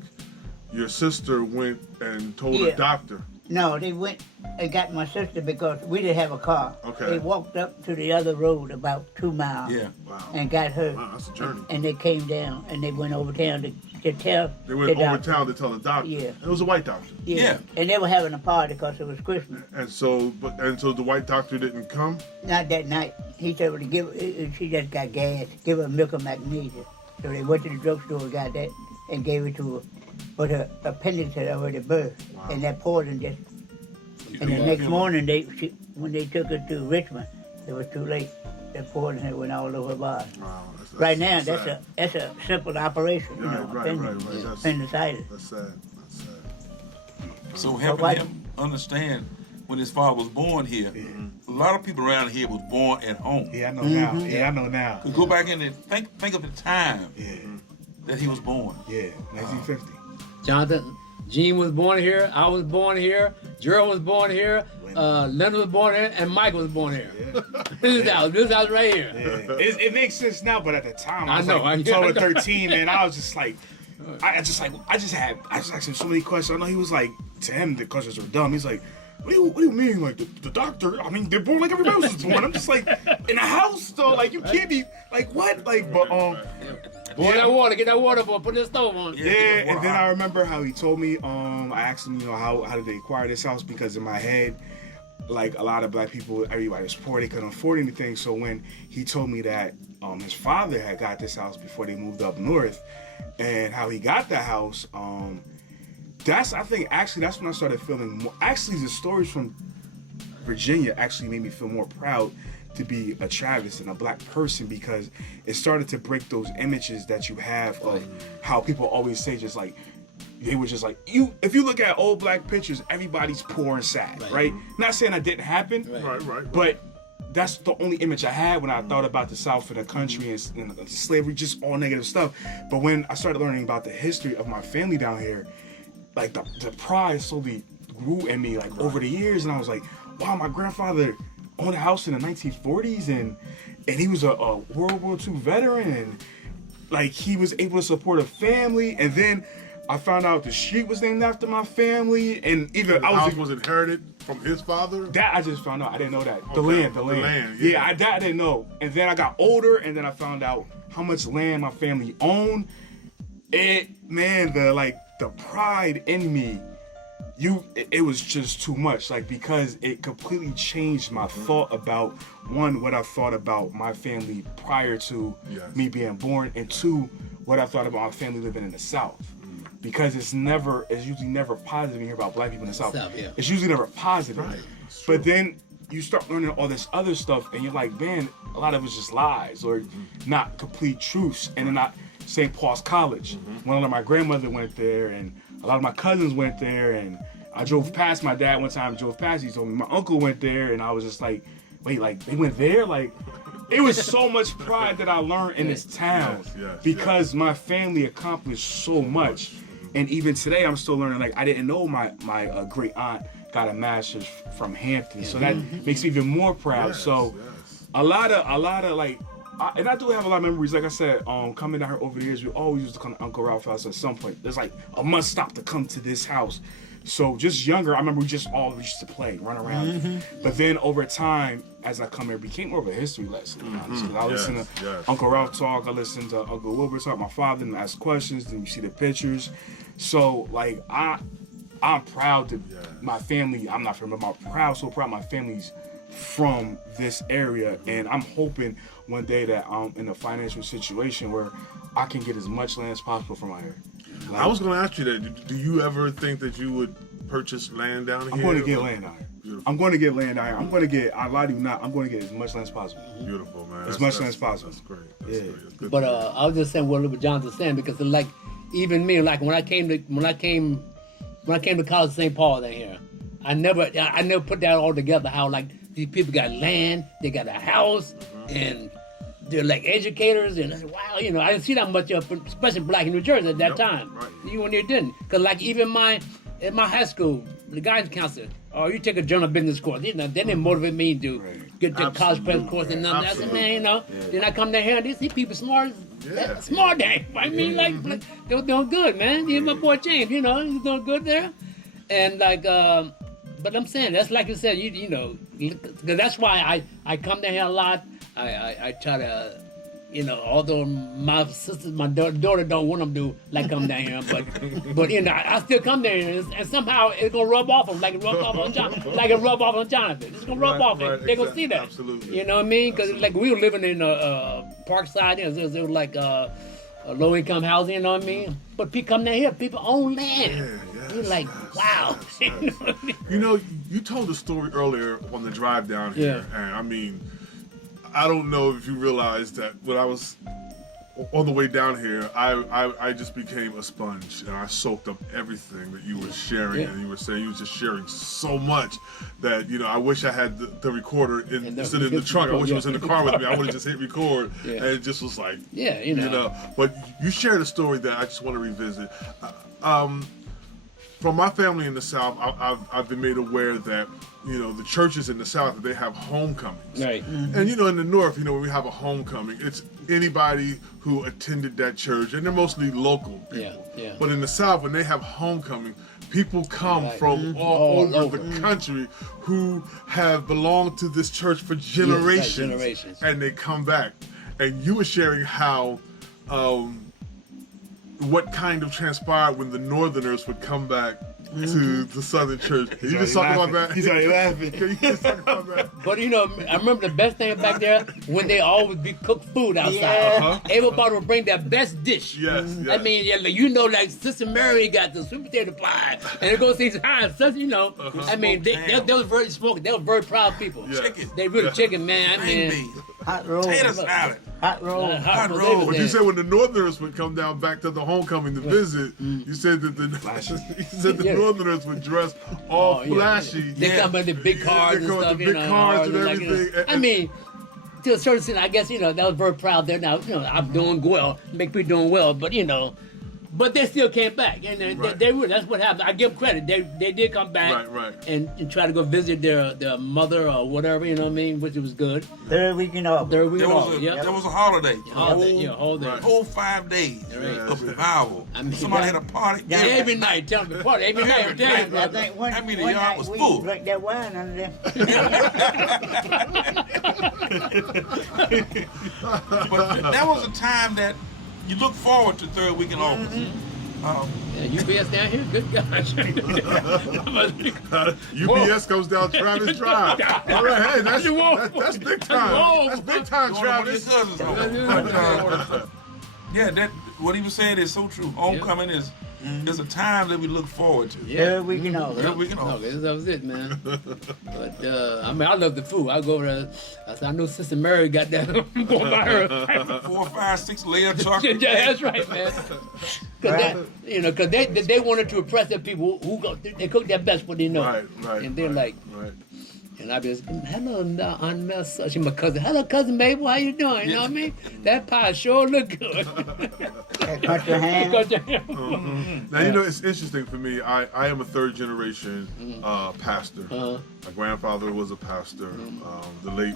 your sister went and told Yeah. a doctor. No, they went and got my sister because we didn't have a car. Okay. They walked up to the other road about 2 miles. Yeah. Wow. And got her. Wow, that's a journey. And they came down and they went over town to tell They went the over doctor. town to tell the doctor. Yeah. It was a white doctor. Yeah. And they were having a party because it was Christmas. And so the white doctor didn't come. Not that night. He told her to give her, she just got gas, give her milk and magnesium. So they went to the drugstore and got that and gave it to her. But her appendix had already burst. Wow. And that poison just, and the next morning when they took her to Richmond, it was too late. That poison had went all over her body. Wow. Right now, sad. that's a simple operation, you know, Right. That's appendicitis. sad. That's sad. So helping But him understand when his father was born here, a lot of people around here was born at home. Yeah, I know now. Yeah, I know now. Could go back in and think of the time Yeah. that he was born. Yeah. 1950. Jonathan, Gene was born here. I was born here. Gerald was born here. Leonard was born here, and Mike was born here. Yeah. This house right here. Yeah. It makes sense now, but at the time I was I know, like I 12 or know. 13, and I was just like, I just asked him so many questions. I know he was like, to him the questions were dumb. He's like, what do you mean? Like, the doctor, I mean, they're born like everybody else is born. I'm just like, in a house, though, like, you can't be, like, what? Like, but, Boil that water, get that water, boy, put the stove on. yeah, and then I remember how he told me, I asked him, you know, how did they acquire this house? Because in my head, like, a lot of black people, everybody was poor, they couldn't afford anything. So when he told me that his father had got this house before they moved up north, and how he got the house, that's when I started feeling more. Actually, the stories from Virginia actually made me feel more proud to be a Travis and a black person, because it started to break those images that you have of how people always say, just like, they were just like, if you look at old black pictures, everybody's poor and sad, right? Not saying that didn't happen, Right. but that's the only image I had when I thought about the South and the country and slavery, just all negative stuff. But when I started learning about the history of my family down here, like the pride slowly grew in me, like over the years, and I was like, wow, my grandfather owned a house in the 1940s, and he was a World War II veteran, and like he was able to support a family. And then I found out the street was named after my family, and even The house was inherited from his father. that I just found out. I didn't know that. The Okay, land. the land, yeah. I didn't know. And then I got older, and then I found out how much land my family owned. The pride in me, it was just too much. Like, because it completely changed my thought about, one, what I thought about my family prior to me being born, and two, what I thought about my family living in the South. Because it's usually never positive when you hear about black people in the South. It's usually never positive. Right. But then you start learning all this other stuff, and you're like, man, a lot of it's just lies or not complete truths. And then St. Paul's College. One of my grandmother went there, and a lot of my cousins went there, and I drove past. My dad one time drove past. He told me my uncle went there, and I was just like, wait, like they went there? Like, it was so much pride that I learned in this town because my family accomplished so much. And even today, I'm still learning. Like, I didn't know my great aunt got a master's from Hampton, so that makes me even more proud. A lot of like. And I do have a lot of memories. Like I said, coming down here over the years, we always used to come to Uncle Ralph's house at some point. There's like a must stop to come to this house. So just younger, I remember we just all used to play, run around. But then over time, as I come here, it became more of a history lesson. Because I listen to Uncle Ralph talk, I listen to Uncle Wilbur talk, my father, and ask questions, then you see the pictures. So like I'm proud to my family. I'm not from, but I'm so proud my family's from this area, and I'm hoping one day that I'm in a financial situation where I can get as much land as possible from my area. Like, I was going to ask you that. Do you ever think that you would purchase land down here? I'm going to get land down here. Beautiful. I'm going to get land down here. I'm going to get, I lie to you not, I'm going to get as much land as possible. Beautiful, man. As much land as possible. That's great. That's great. That's good But to hear. I was just saying what Little John was saying, because like even me, like when I came to college at St. Paul down here, I never put that all together. How like these people got land, they got a house, and they're like educators, and wow, I didn't see that much of, especially black in New Jersey at that time. Right. You when you didn't, because like even at my high school, the guidance counselor, you take a general business course. They didn't motivate me to get the college prep course and nothing. I said, man, then I come down here and these people smart day. I mean, like they were doing good, man. Even my boy James, he was doing good there, and like. But I'm saying, that's like you said, because that's why I come down here a lot. I try to, although my sisters, my daughter don't want them to like come down here, but I still come down here, and somehow it's gonna rub off them like it rub off on Jonathan. It's gonna rub off him. They're gonna see that. Absolutely. You know what I mean? Because like we were living in Parkside, it was like low income housing. You know what I mean? But people come down here, people own land. You're like, wow. You told the story earlier on the drive down here, and I mean, I don't know if you realize that when I was on the way down here, I just became a sponge, and I soaked up everything that you were sharing, and you were saying you were just sharing so much that I wish I had the recorder instead of in the trunk. I wish it was in the car with me. I would have just hit record, and it just was like, But you shared a story that I just want to revisit. From my family in the South, I've been made aware that the churches in the South, they have homecomings. Right. And in the North, when we have a homecoming, it's anybody who attended that church, and they're mostly local people. Yeah. But in the South, when they have homecoming, people come Right. from all All over over. the country who have belonged to this church for generations, generations. and they come back. And you were sharing how, what kind of transpired when the Northerners would come back to the Southern church. Can you just talk about that? He's already laughing. Can you just talk about that? But you know, I remember the best thing back there when they always be cooked food outside. Yeah. Uh-huh. Everybody would bring their best dish. Yes, I yes. mean, yeah, like, you know, like Sister Mary got the sweet potato pie, and it goes to hi, sister, you know. I mean, they was very smoking. They were very proud people. Yeah. Chicken, They really Yeah. chicken, man. I green mean, beans, Hot roll. potato salad. Hot roll. hot rolls, roll. But you everything. said when the Northerners would come down back to the homecoming to visit, you said that the Yeah. Northerners would dress all Oh, yeah. flashy. They Yeah. come with the big cars They and come with stuff, the you big know. cars and like, you know. everything. I mean, to a certain extent, I guess, you know, that was very proud there. Now, you know, I'm doing well, make me doing well, but, you know, but they still came back. And Right. they really, that's what happened. I give them credit. They did come back Right. and try to go visit their mother or whatever, you know what I mean, which was good. Third week in August. There we There go. was a Yep. there was a holiday. Holiday, yeah, holiday. Right. Whole 5 days Right. of revival. I mean, Somebody that- had a party. Yeah. Every night, tell me, party, every night, I'm telling you, I brother. think one, I mean, the one yard night was we full. drank that wine under there. But that was a time that you look forward to third week in August. Yeah, UPS down here, good gosh. UPS goes down Travis Drive. All right, hey, that's big time. Whoa. That's big time, Going to one of your Travis. cousins' home. But, yeah, that what he was saying is so true. Homecoming is a time that we look forward to. Third week in August. Third week in August. That was it, man. But I mean, I love the food. I go over there. I know Sister Mary got that. Go by her. 4, 5, 6 layer chocolate. Yeah, that's right, man. Cause they wanted to impress the people who go. They cook their best what they know. Right. And they're like, Right. and I be, hello, Aunt Mel. She's my cousin. Hello, cousin Mabel. How you doing? You know what I mean? That pie sure look good. Cut your hand. Cut your hand. Now, you know, it's interesting for me. I am a third generation pastor. My grandfather was a pastor, the late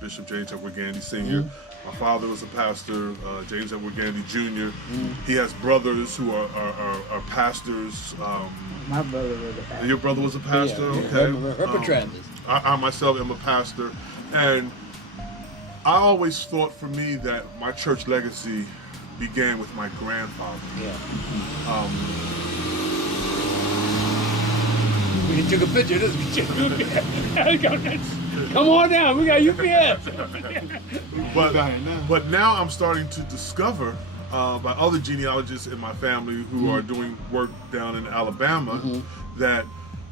Bishop James Edward Gandy Sr. My father was a pastor, James Edward Gandy Jr. He has brothers who are pastors. My brother was a pastor. Your brother was a pastor? Okay. Herbert Travis. I myself am a pastor. And I always thought for me that my church legacy began with my grandfather. Yeah. We took a picture of this. Come on down. We got UPS. But now I'm starting to discover by other genealogists in my family who are doing work down in Alabama that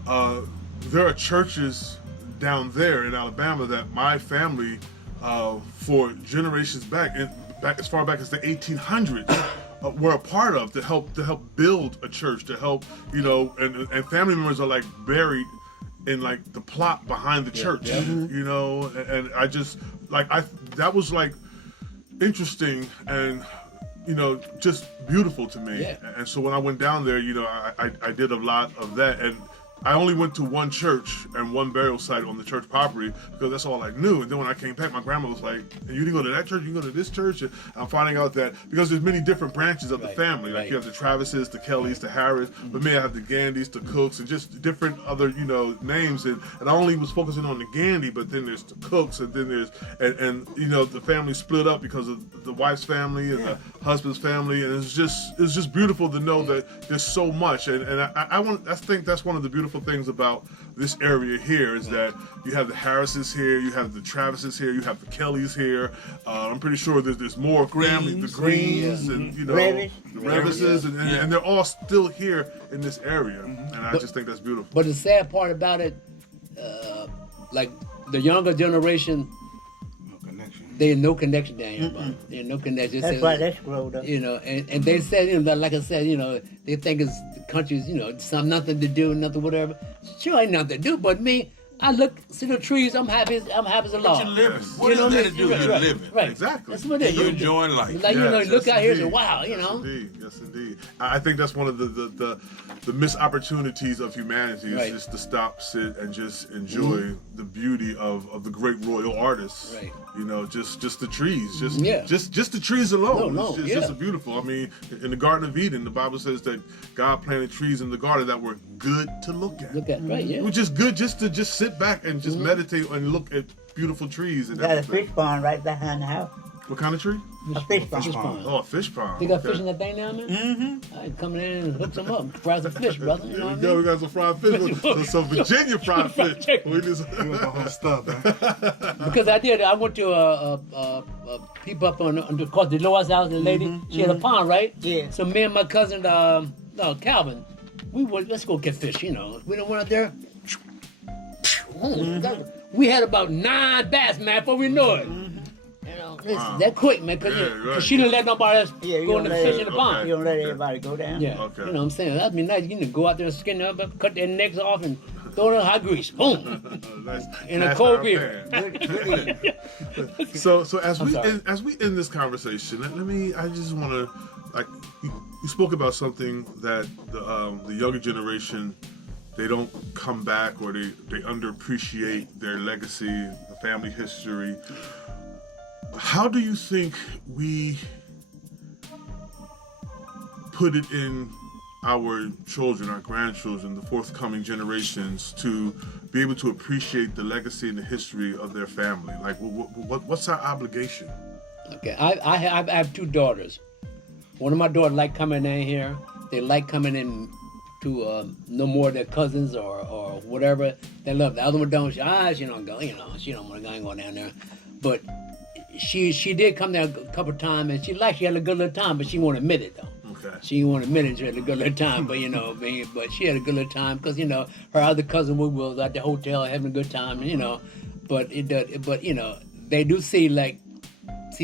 there are churches down there in Alabama that my family, for generations back as far back as the 1800s, were a part of to help build a church, to help, you know, and family members are like buried in like the plot behind the church, you know, and I just like that was like interesting and, you know, just beautiful to me. Yeah. And so when I went down there, you know, I did a lot of that, and I only went to one church and one burial site on the church property because that's all I knew. And then when I came back, my grandma was like, "And you didn't go to that church? You go to this church?" And I'm finding out that because there's many different branches of the family. Like you have the Travises, the Kellys, the Harris. But me, I have the Gandys, the Cooks, and just different other, you know, names. And I only was focusing on the Gandy, but then there's the Cooks, and then there's and you know, the family split up because of the wife's family and the husband's family. And it's just beautiful to know that there's so much. And I think that's one of the beautiful things about this area here is that you have the Harrises here, you have the Travises here, you have the Kellys here. I'm pretty sure there's more family, the Greens, and you know, Revis. the Revises, and they're all still here in this area, and I just think that's beautiful. But the sad part about it, like the younger generation, there's no connection down here, bro. There's no connection. That's why they screwed up. You know, and they said, you know, like I said, you know, they think it's the country's, you know, nothing to do, nothing whatever. Sure, ain't nothing to do, but me, I look, see the trees. I'm happy as a But lark. you're living. What You is know that what I to mean? do? You're Right, living. Right. Exactly. That's what they And you're do. enjoying life. Like, you know, you look out here and say, indeed. wow, you Yes, know. indeed. Yes, indeed. I think that's one of the missed opportunities of humanity is Right. just to stop, sit, and just enjoy the beauty of the great royal artists. Right. You know, just the trees, just Yeah. just the trees alone. No, It's yeah. just beautiful. I mean, in the Garden of Eden, the Bible says that God planted trees in the garden that were good to look at. Look at right, yeah. It was just good just to sit back and just meditate and look at beautiful trees and Got a everything. fish pond right behind the house. What kind of tree? A fish pond. Fish pond. Oh, a fish pond. They got Okay. fish in that thing down there? Mm-hmm. I come in and hook some up. Fry some fish, brother. You know There what we I go. mean? We got some fried fish. So Virginia fried fish. We just, The whole stuff, man. Because I went to peep up on across the Lois house, the lady. She had a pond, right? Yeah. So me and my cousin, Calvin, let's go get fish. You know, we don't went out there. We had about 9 bass, man, before we know it. You know, that quick, man, because Yeah, right. she didn't let nobody else Yeah, you go in the don't let fish it- in the okay. pond. You don't let everybody go down. Yeah, Okay. you know what I'm saying? That'd be nice. You know, go out there and skin them up, cut their necks off, and throw it in hot grease. Boom. Nice. In a Nice cold round beer. pan. So as we sorry. as we end this conversation, let me. I just want to like you spoke about something that the younger generation, they don't come back, or they underappreciate their legacy, the family history. How do you think we put it in our children, our grandchildren, the forthcoming generations to be able to appreciate the legacy and the history of their family? Like, what's our obligation? Okay, I have 2 daughters. One of my daughters like coming in here. They like coming in to know more of their cousins or whatever. They love. The other one don't. She don't go. You know, she don't want to go down there. But she did come there a couple times, and she had a good little time, but she won't admit it though. Okay. She won't admit it. She had a good little time, but but she had a good little time because her other cousin was at the hotel having a good time, But they do see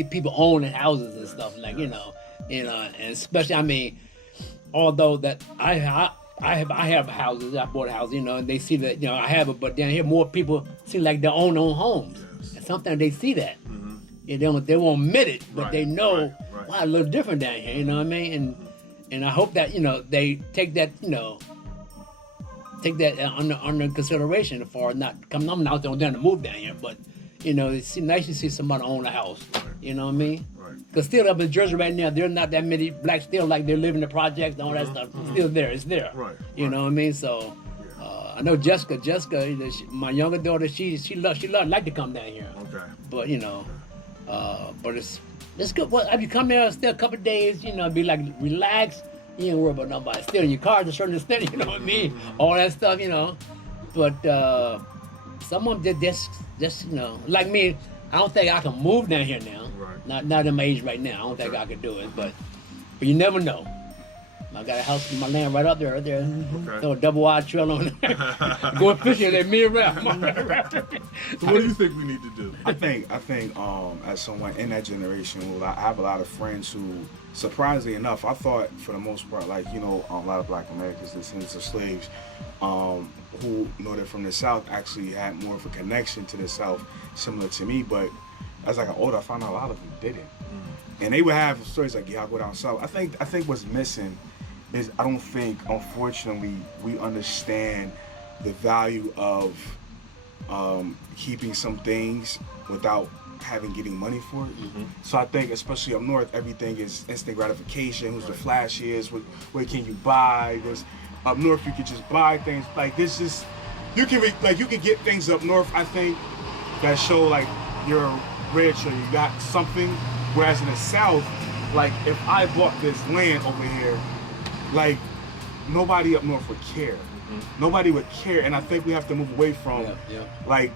people owning houses and stuff and especially although that I have houses, I bought a house, and they see that I have it, but down here more people see like they own their own homes, Yes. and sometimes they see that. They won't admit it, but Right, they know right. wow, a little different down here. You know what I mean? And I hope that they take that under consideration as far as not coming. I'm not down to move down here, but it's nice to see somebody own a house. You know what I mean? Right. Because still up in Jersey right now, there's not that many blacks still like they're living the projects and all that stuff. Still there, it's there. Right, You right. know what I mean? So. I know Jessica, my younger daughter, she like to come down here. Okay. But but it's good. Well, if you come there still a couple of days, be like relaxed. You ain't worry about nobody. Still in your car to a certain extent, you know what I mean? All that stuff, But some of them just like me. I don't think I can move down here now. Right. Not in my age right now. I don't think I could do it. But you never know. I got a house in my land right up there, Okay. Throw a double wide trail on there. Going fishing at me around. So what do you think we need to do? I think as someone in that generation, I have a lot of friends who, surprisingly enough, I thought for the most part, a lot of Black Americans, descendants of slaves, who they're from the South, actually had more of a connection to the South, similar to me. But as I got older, I found out a lot of them didn't, and they would have stories like, "Yeah, I'll go down south." I think what's missing is I don't think, unfortunately, we understand the value of keeping some things without getting money for it. So I think, especially up north, everything is instant gratification. Who's the flashiest? What can you buy? There's up north you can just buy things like this. Just you can get things up north. I think that show like you're rich or you got something. Whereas in the South, like if I bought this land over here, like nobody up north would care. Nobody would care, and I think we have to move away from like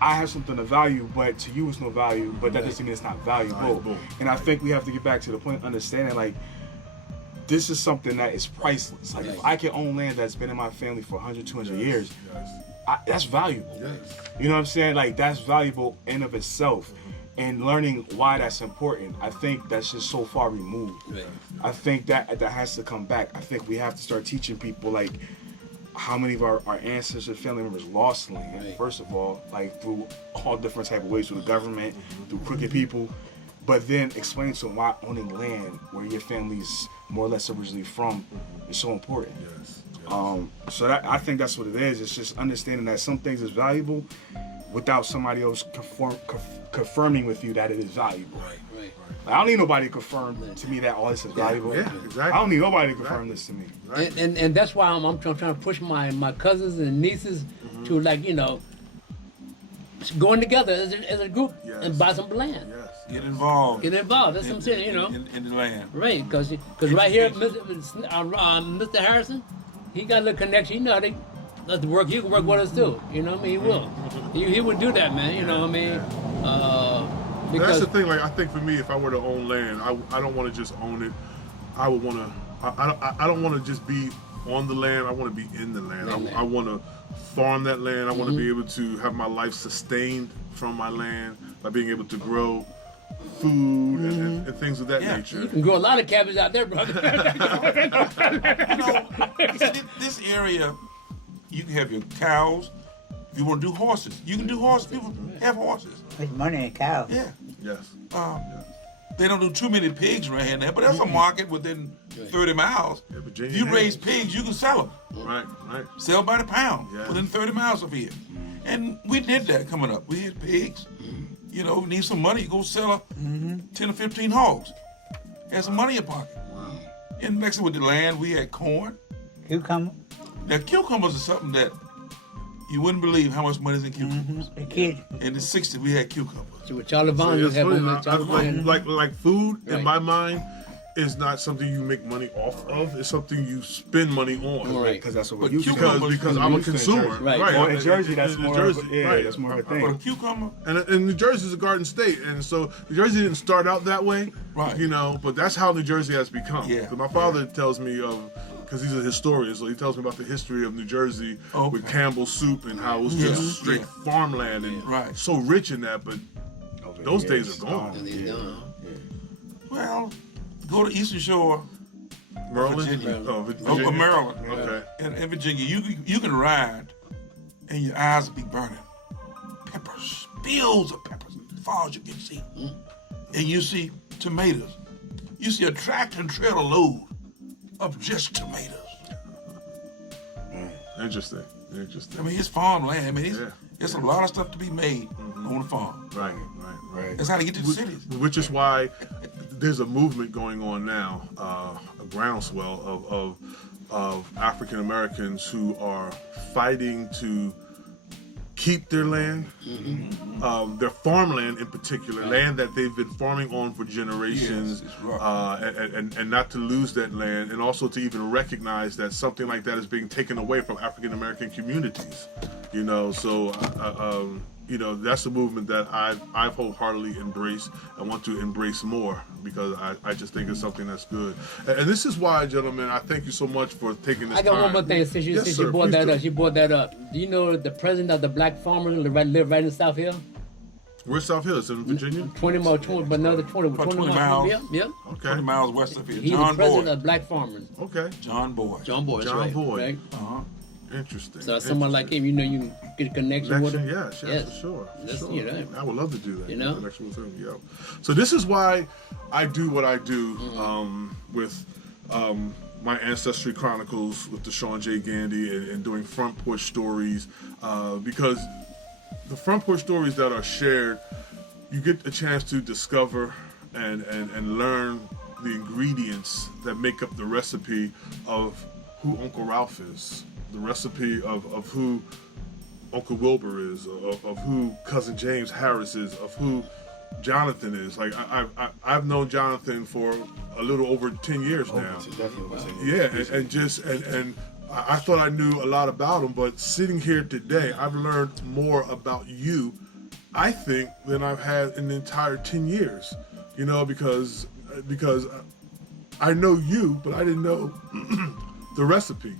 I have something of value, but to you it's no value, but that doesn't mean it's not valuable. And I think we have to get back to the point of understanding like this is something that is priceless. Like if I can own land that's been in my family for 100, 200 years, that's valuable. Yes. You know what I'm saying? Like that's valuable in of itself. And learning why that's important, I think that's just so far removed. Right. I think that has to come back. I think we have to start teaching people like how many of our ancestors, family members lost land, Right. first of all, like through all different type of ways, through the government, through crooked people, but then explain to them why owning land where your family's more or less originally from is so important. Yes. So that, I think that's what it is. It's just understanding that some things is valuable without somebody else confirming with you that it is valuable. Right. Like, I don't need nobody to confirm to me that all this is valuable. Yeah, exactly. I don't need nobody to confirm this to me. Right. And that's why I'm trying to push my cousins and nieces to, like, you know, going together as a group Yes. and buy some land. Yes. Get involved. Get involved. That's what I'm saying, you know. In the land. Right, because right here, Mr. Harrison, he got a little connection. You know how they let the work. He can work with us too. You know what I mean? He will. He would do that, man. You know what I mean? That's Because the thing. Like, I think for me, if I were to own land, I don't want to just own it. I would want to. I don't want to just be on the land. I want to be in the land. I want to farm that land. I want to be able to have my life sustained from my land by being able to grow food and things of that nature. you can grow a lot of cabbage out there, brother. You know, see, this area, you can have your cows. If you want to do horses, you can do horses. People have horses. There's money in cows. Yeah. Yes. They don't do too many pigs right here and there, but there's a market within 30 miles. Yeah, Virginia If you has. raise pigs, you can sell them. Right. Right. Sell by the pound Yeah. within 30 miles of here. And we did that coming up. We had pigs. You know, need some money, you go sell 10 or 15 hogs. Had some money in your pocket. Wow. And next with the land, we had corn. Cucumber. Now, cucumbers are something that you wouldn't believe how much money is in cucumbers. The kids. In the 60s, we had cucumbers. See what Charlie Vaughn So used it's to have funny, on Charlie Vaughn. like food in Right. my mind is not something you make money off of. It's something you spend money on. Right. Because that's what But we're used to. Because I'm a consumer. Right. Well, in Jersey, that's In more Jersey, of a, yeah, right. that's more of a But a thing. cucumber, And New Jersey is a garden state, and so New Jersey didn't start out that way, Right. You know. But that's how New Jersey has become. Yeah. 'Cause my father tells me of, because he's a historian, so he tells me about the history of New Jersey Okay. with Campbell's soup and how it was just Yeah. straight Yeah. farmland and Right. so rich in that. But Over those here, days it's are gone. And he's gone. well, go to Eastern Shore, Maryland, Virginia. Oh, Virginia. Maryland. Okay. In Virginia, you can ride and your eyes will be burning. Peppers, fields of peppers, as far as you can see. And you see tomatoes. You see a tractor and trailer load of just tomatoes. Interesting. I mean, it's farmland. I mean, Yeah. it's a lot of stuff to be made on the farm. Right. That's how they get to the cities. Which is why there's a movement going on now, a groundswell of African Americans who are fighting to keep their land, their farmland in particular, land that they've been farming on for generations, Yes, it's rough. and not to lose that land, and also to even recognize that something like that is being taken away from African American communities. You know, so you know, that's a movement that I've wholeheartedly embraced and want to embrace more, because I just think it's something that's good. And this is why, gentlemen, I thank you so much for taking this I got time. one more thing since you Yes, since sir, you brought please that do. up. You brought that up. Do you know the president of the black farmers live right in South Hill? Where's South Hill? It's in Virginia? 20 more, 20, but another 20, About 20 20 miles. Yep. 20 Okay. miles west of here. He's the John president Boyd. of black farmers. Okay. John Boyd. John Boyd. that's John right, Boyd. Right? Uh-huh. Interesting. So someone like him, you know, you can get a connection with Connection, him. yes, for sure. For That's- sure. you know. I would love to do that. You know? Connection with him, yeah. So this is why I do what I do with my Ancestry Chronicles with Deshaun J. Gandy and doing Front Porch Stories, because the Front Porch Stories that are shared, you get a chance to discover and learn the ingredients that make up the recipe of who Uncle Ralph is, the recipe of who Uncle Wilbur is, of who Cousin James Harris is, of who Jonathan is. Like I've known Jonathan for a little over 10 years now. Yeah, and I thought I knew a lot about him, but sitting here today, I've learned more about you, I think, than I've had in the entire 10 years. You know, because I know you, but I didn't know the recipe,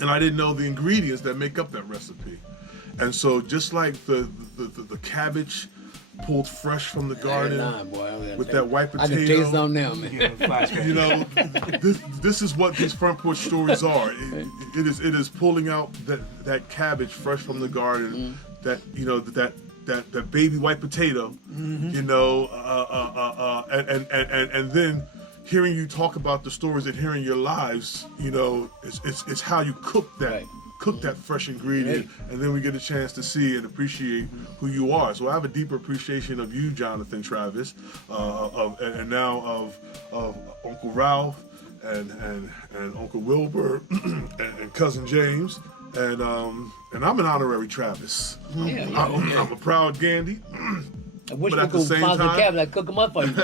and I didn't know the ingredients that make up that recipe. And so, just like the cabbage pulled fresh from the garden Nah, boy, with that white I can taste potato. on them, man. Getting flashbacks. You know, this is what these front porch stories are. It is pulling out that cabbage fresh from the garden, that you know that baby white potato, you know, and then hearing you talk about the stories and hearing your lives, you know, it's how you cook that. Right. Cook that fresh ingredient, and then we get a chance to see and appreciate who you are. So I have a deeper appreciation of you, Jonathan Travis, and now of Uncle Ralph and Uncle Wilbur and Cousin James, and I'm an honorary Travis. I'm a proud Gandy. I wish But we at the could same find some time- cabbage. I'd cook them up for you.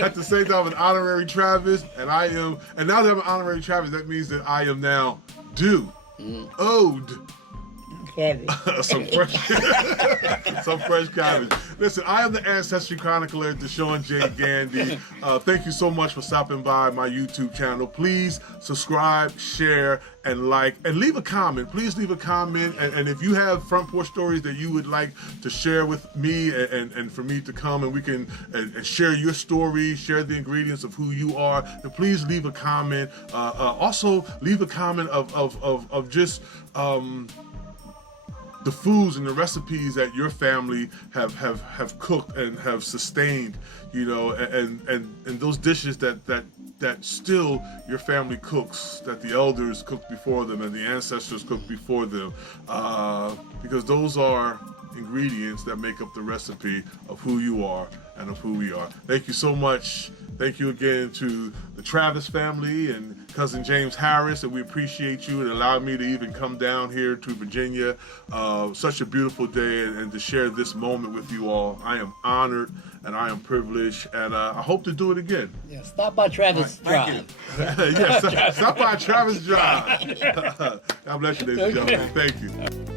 At the same time, an honorary Travis, and now that I'm an honorary Travis, that means that I am now owed Cabbage. some fresh cabbage. Listen, I am the Ancestry Chronicler, Deshaun J. Gandy. Thank you so much for stopping by my YouTube channel. Please subscribe, share, and like, and leave a comment. Please leave a comment. And if you have front porch stories that you would like to share with me and for me to come and we can and share your story, share the ingredients of who you are, then please leave a comment. Also, leave a comment of just the foods and the recipes that your family have cooked and have sustained, you know, and those dishes that still your family cooks, that the elders cooked before them and the ancestors cooked before them, because those are ingredients that make up the recipe of who you are and of who we are. Thank you so much. Thank you again to the Travis family and Cousin James Harris, and we appreciate you and allowing me to even come down here to Virginia. Such a beautiful day, and to share this moment with you all. I am honored and I am privileged, and I hope to do it again. Yeah, stop by Travis Thank Drive. you. Yes, stop by Travis Drive. God bless you, ladies and gentlemen. Thank you.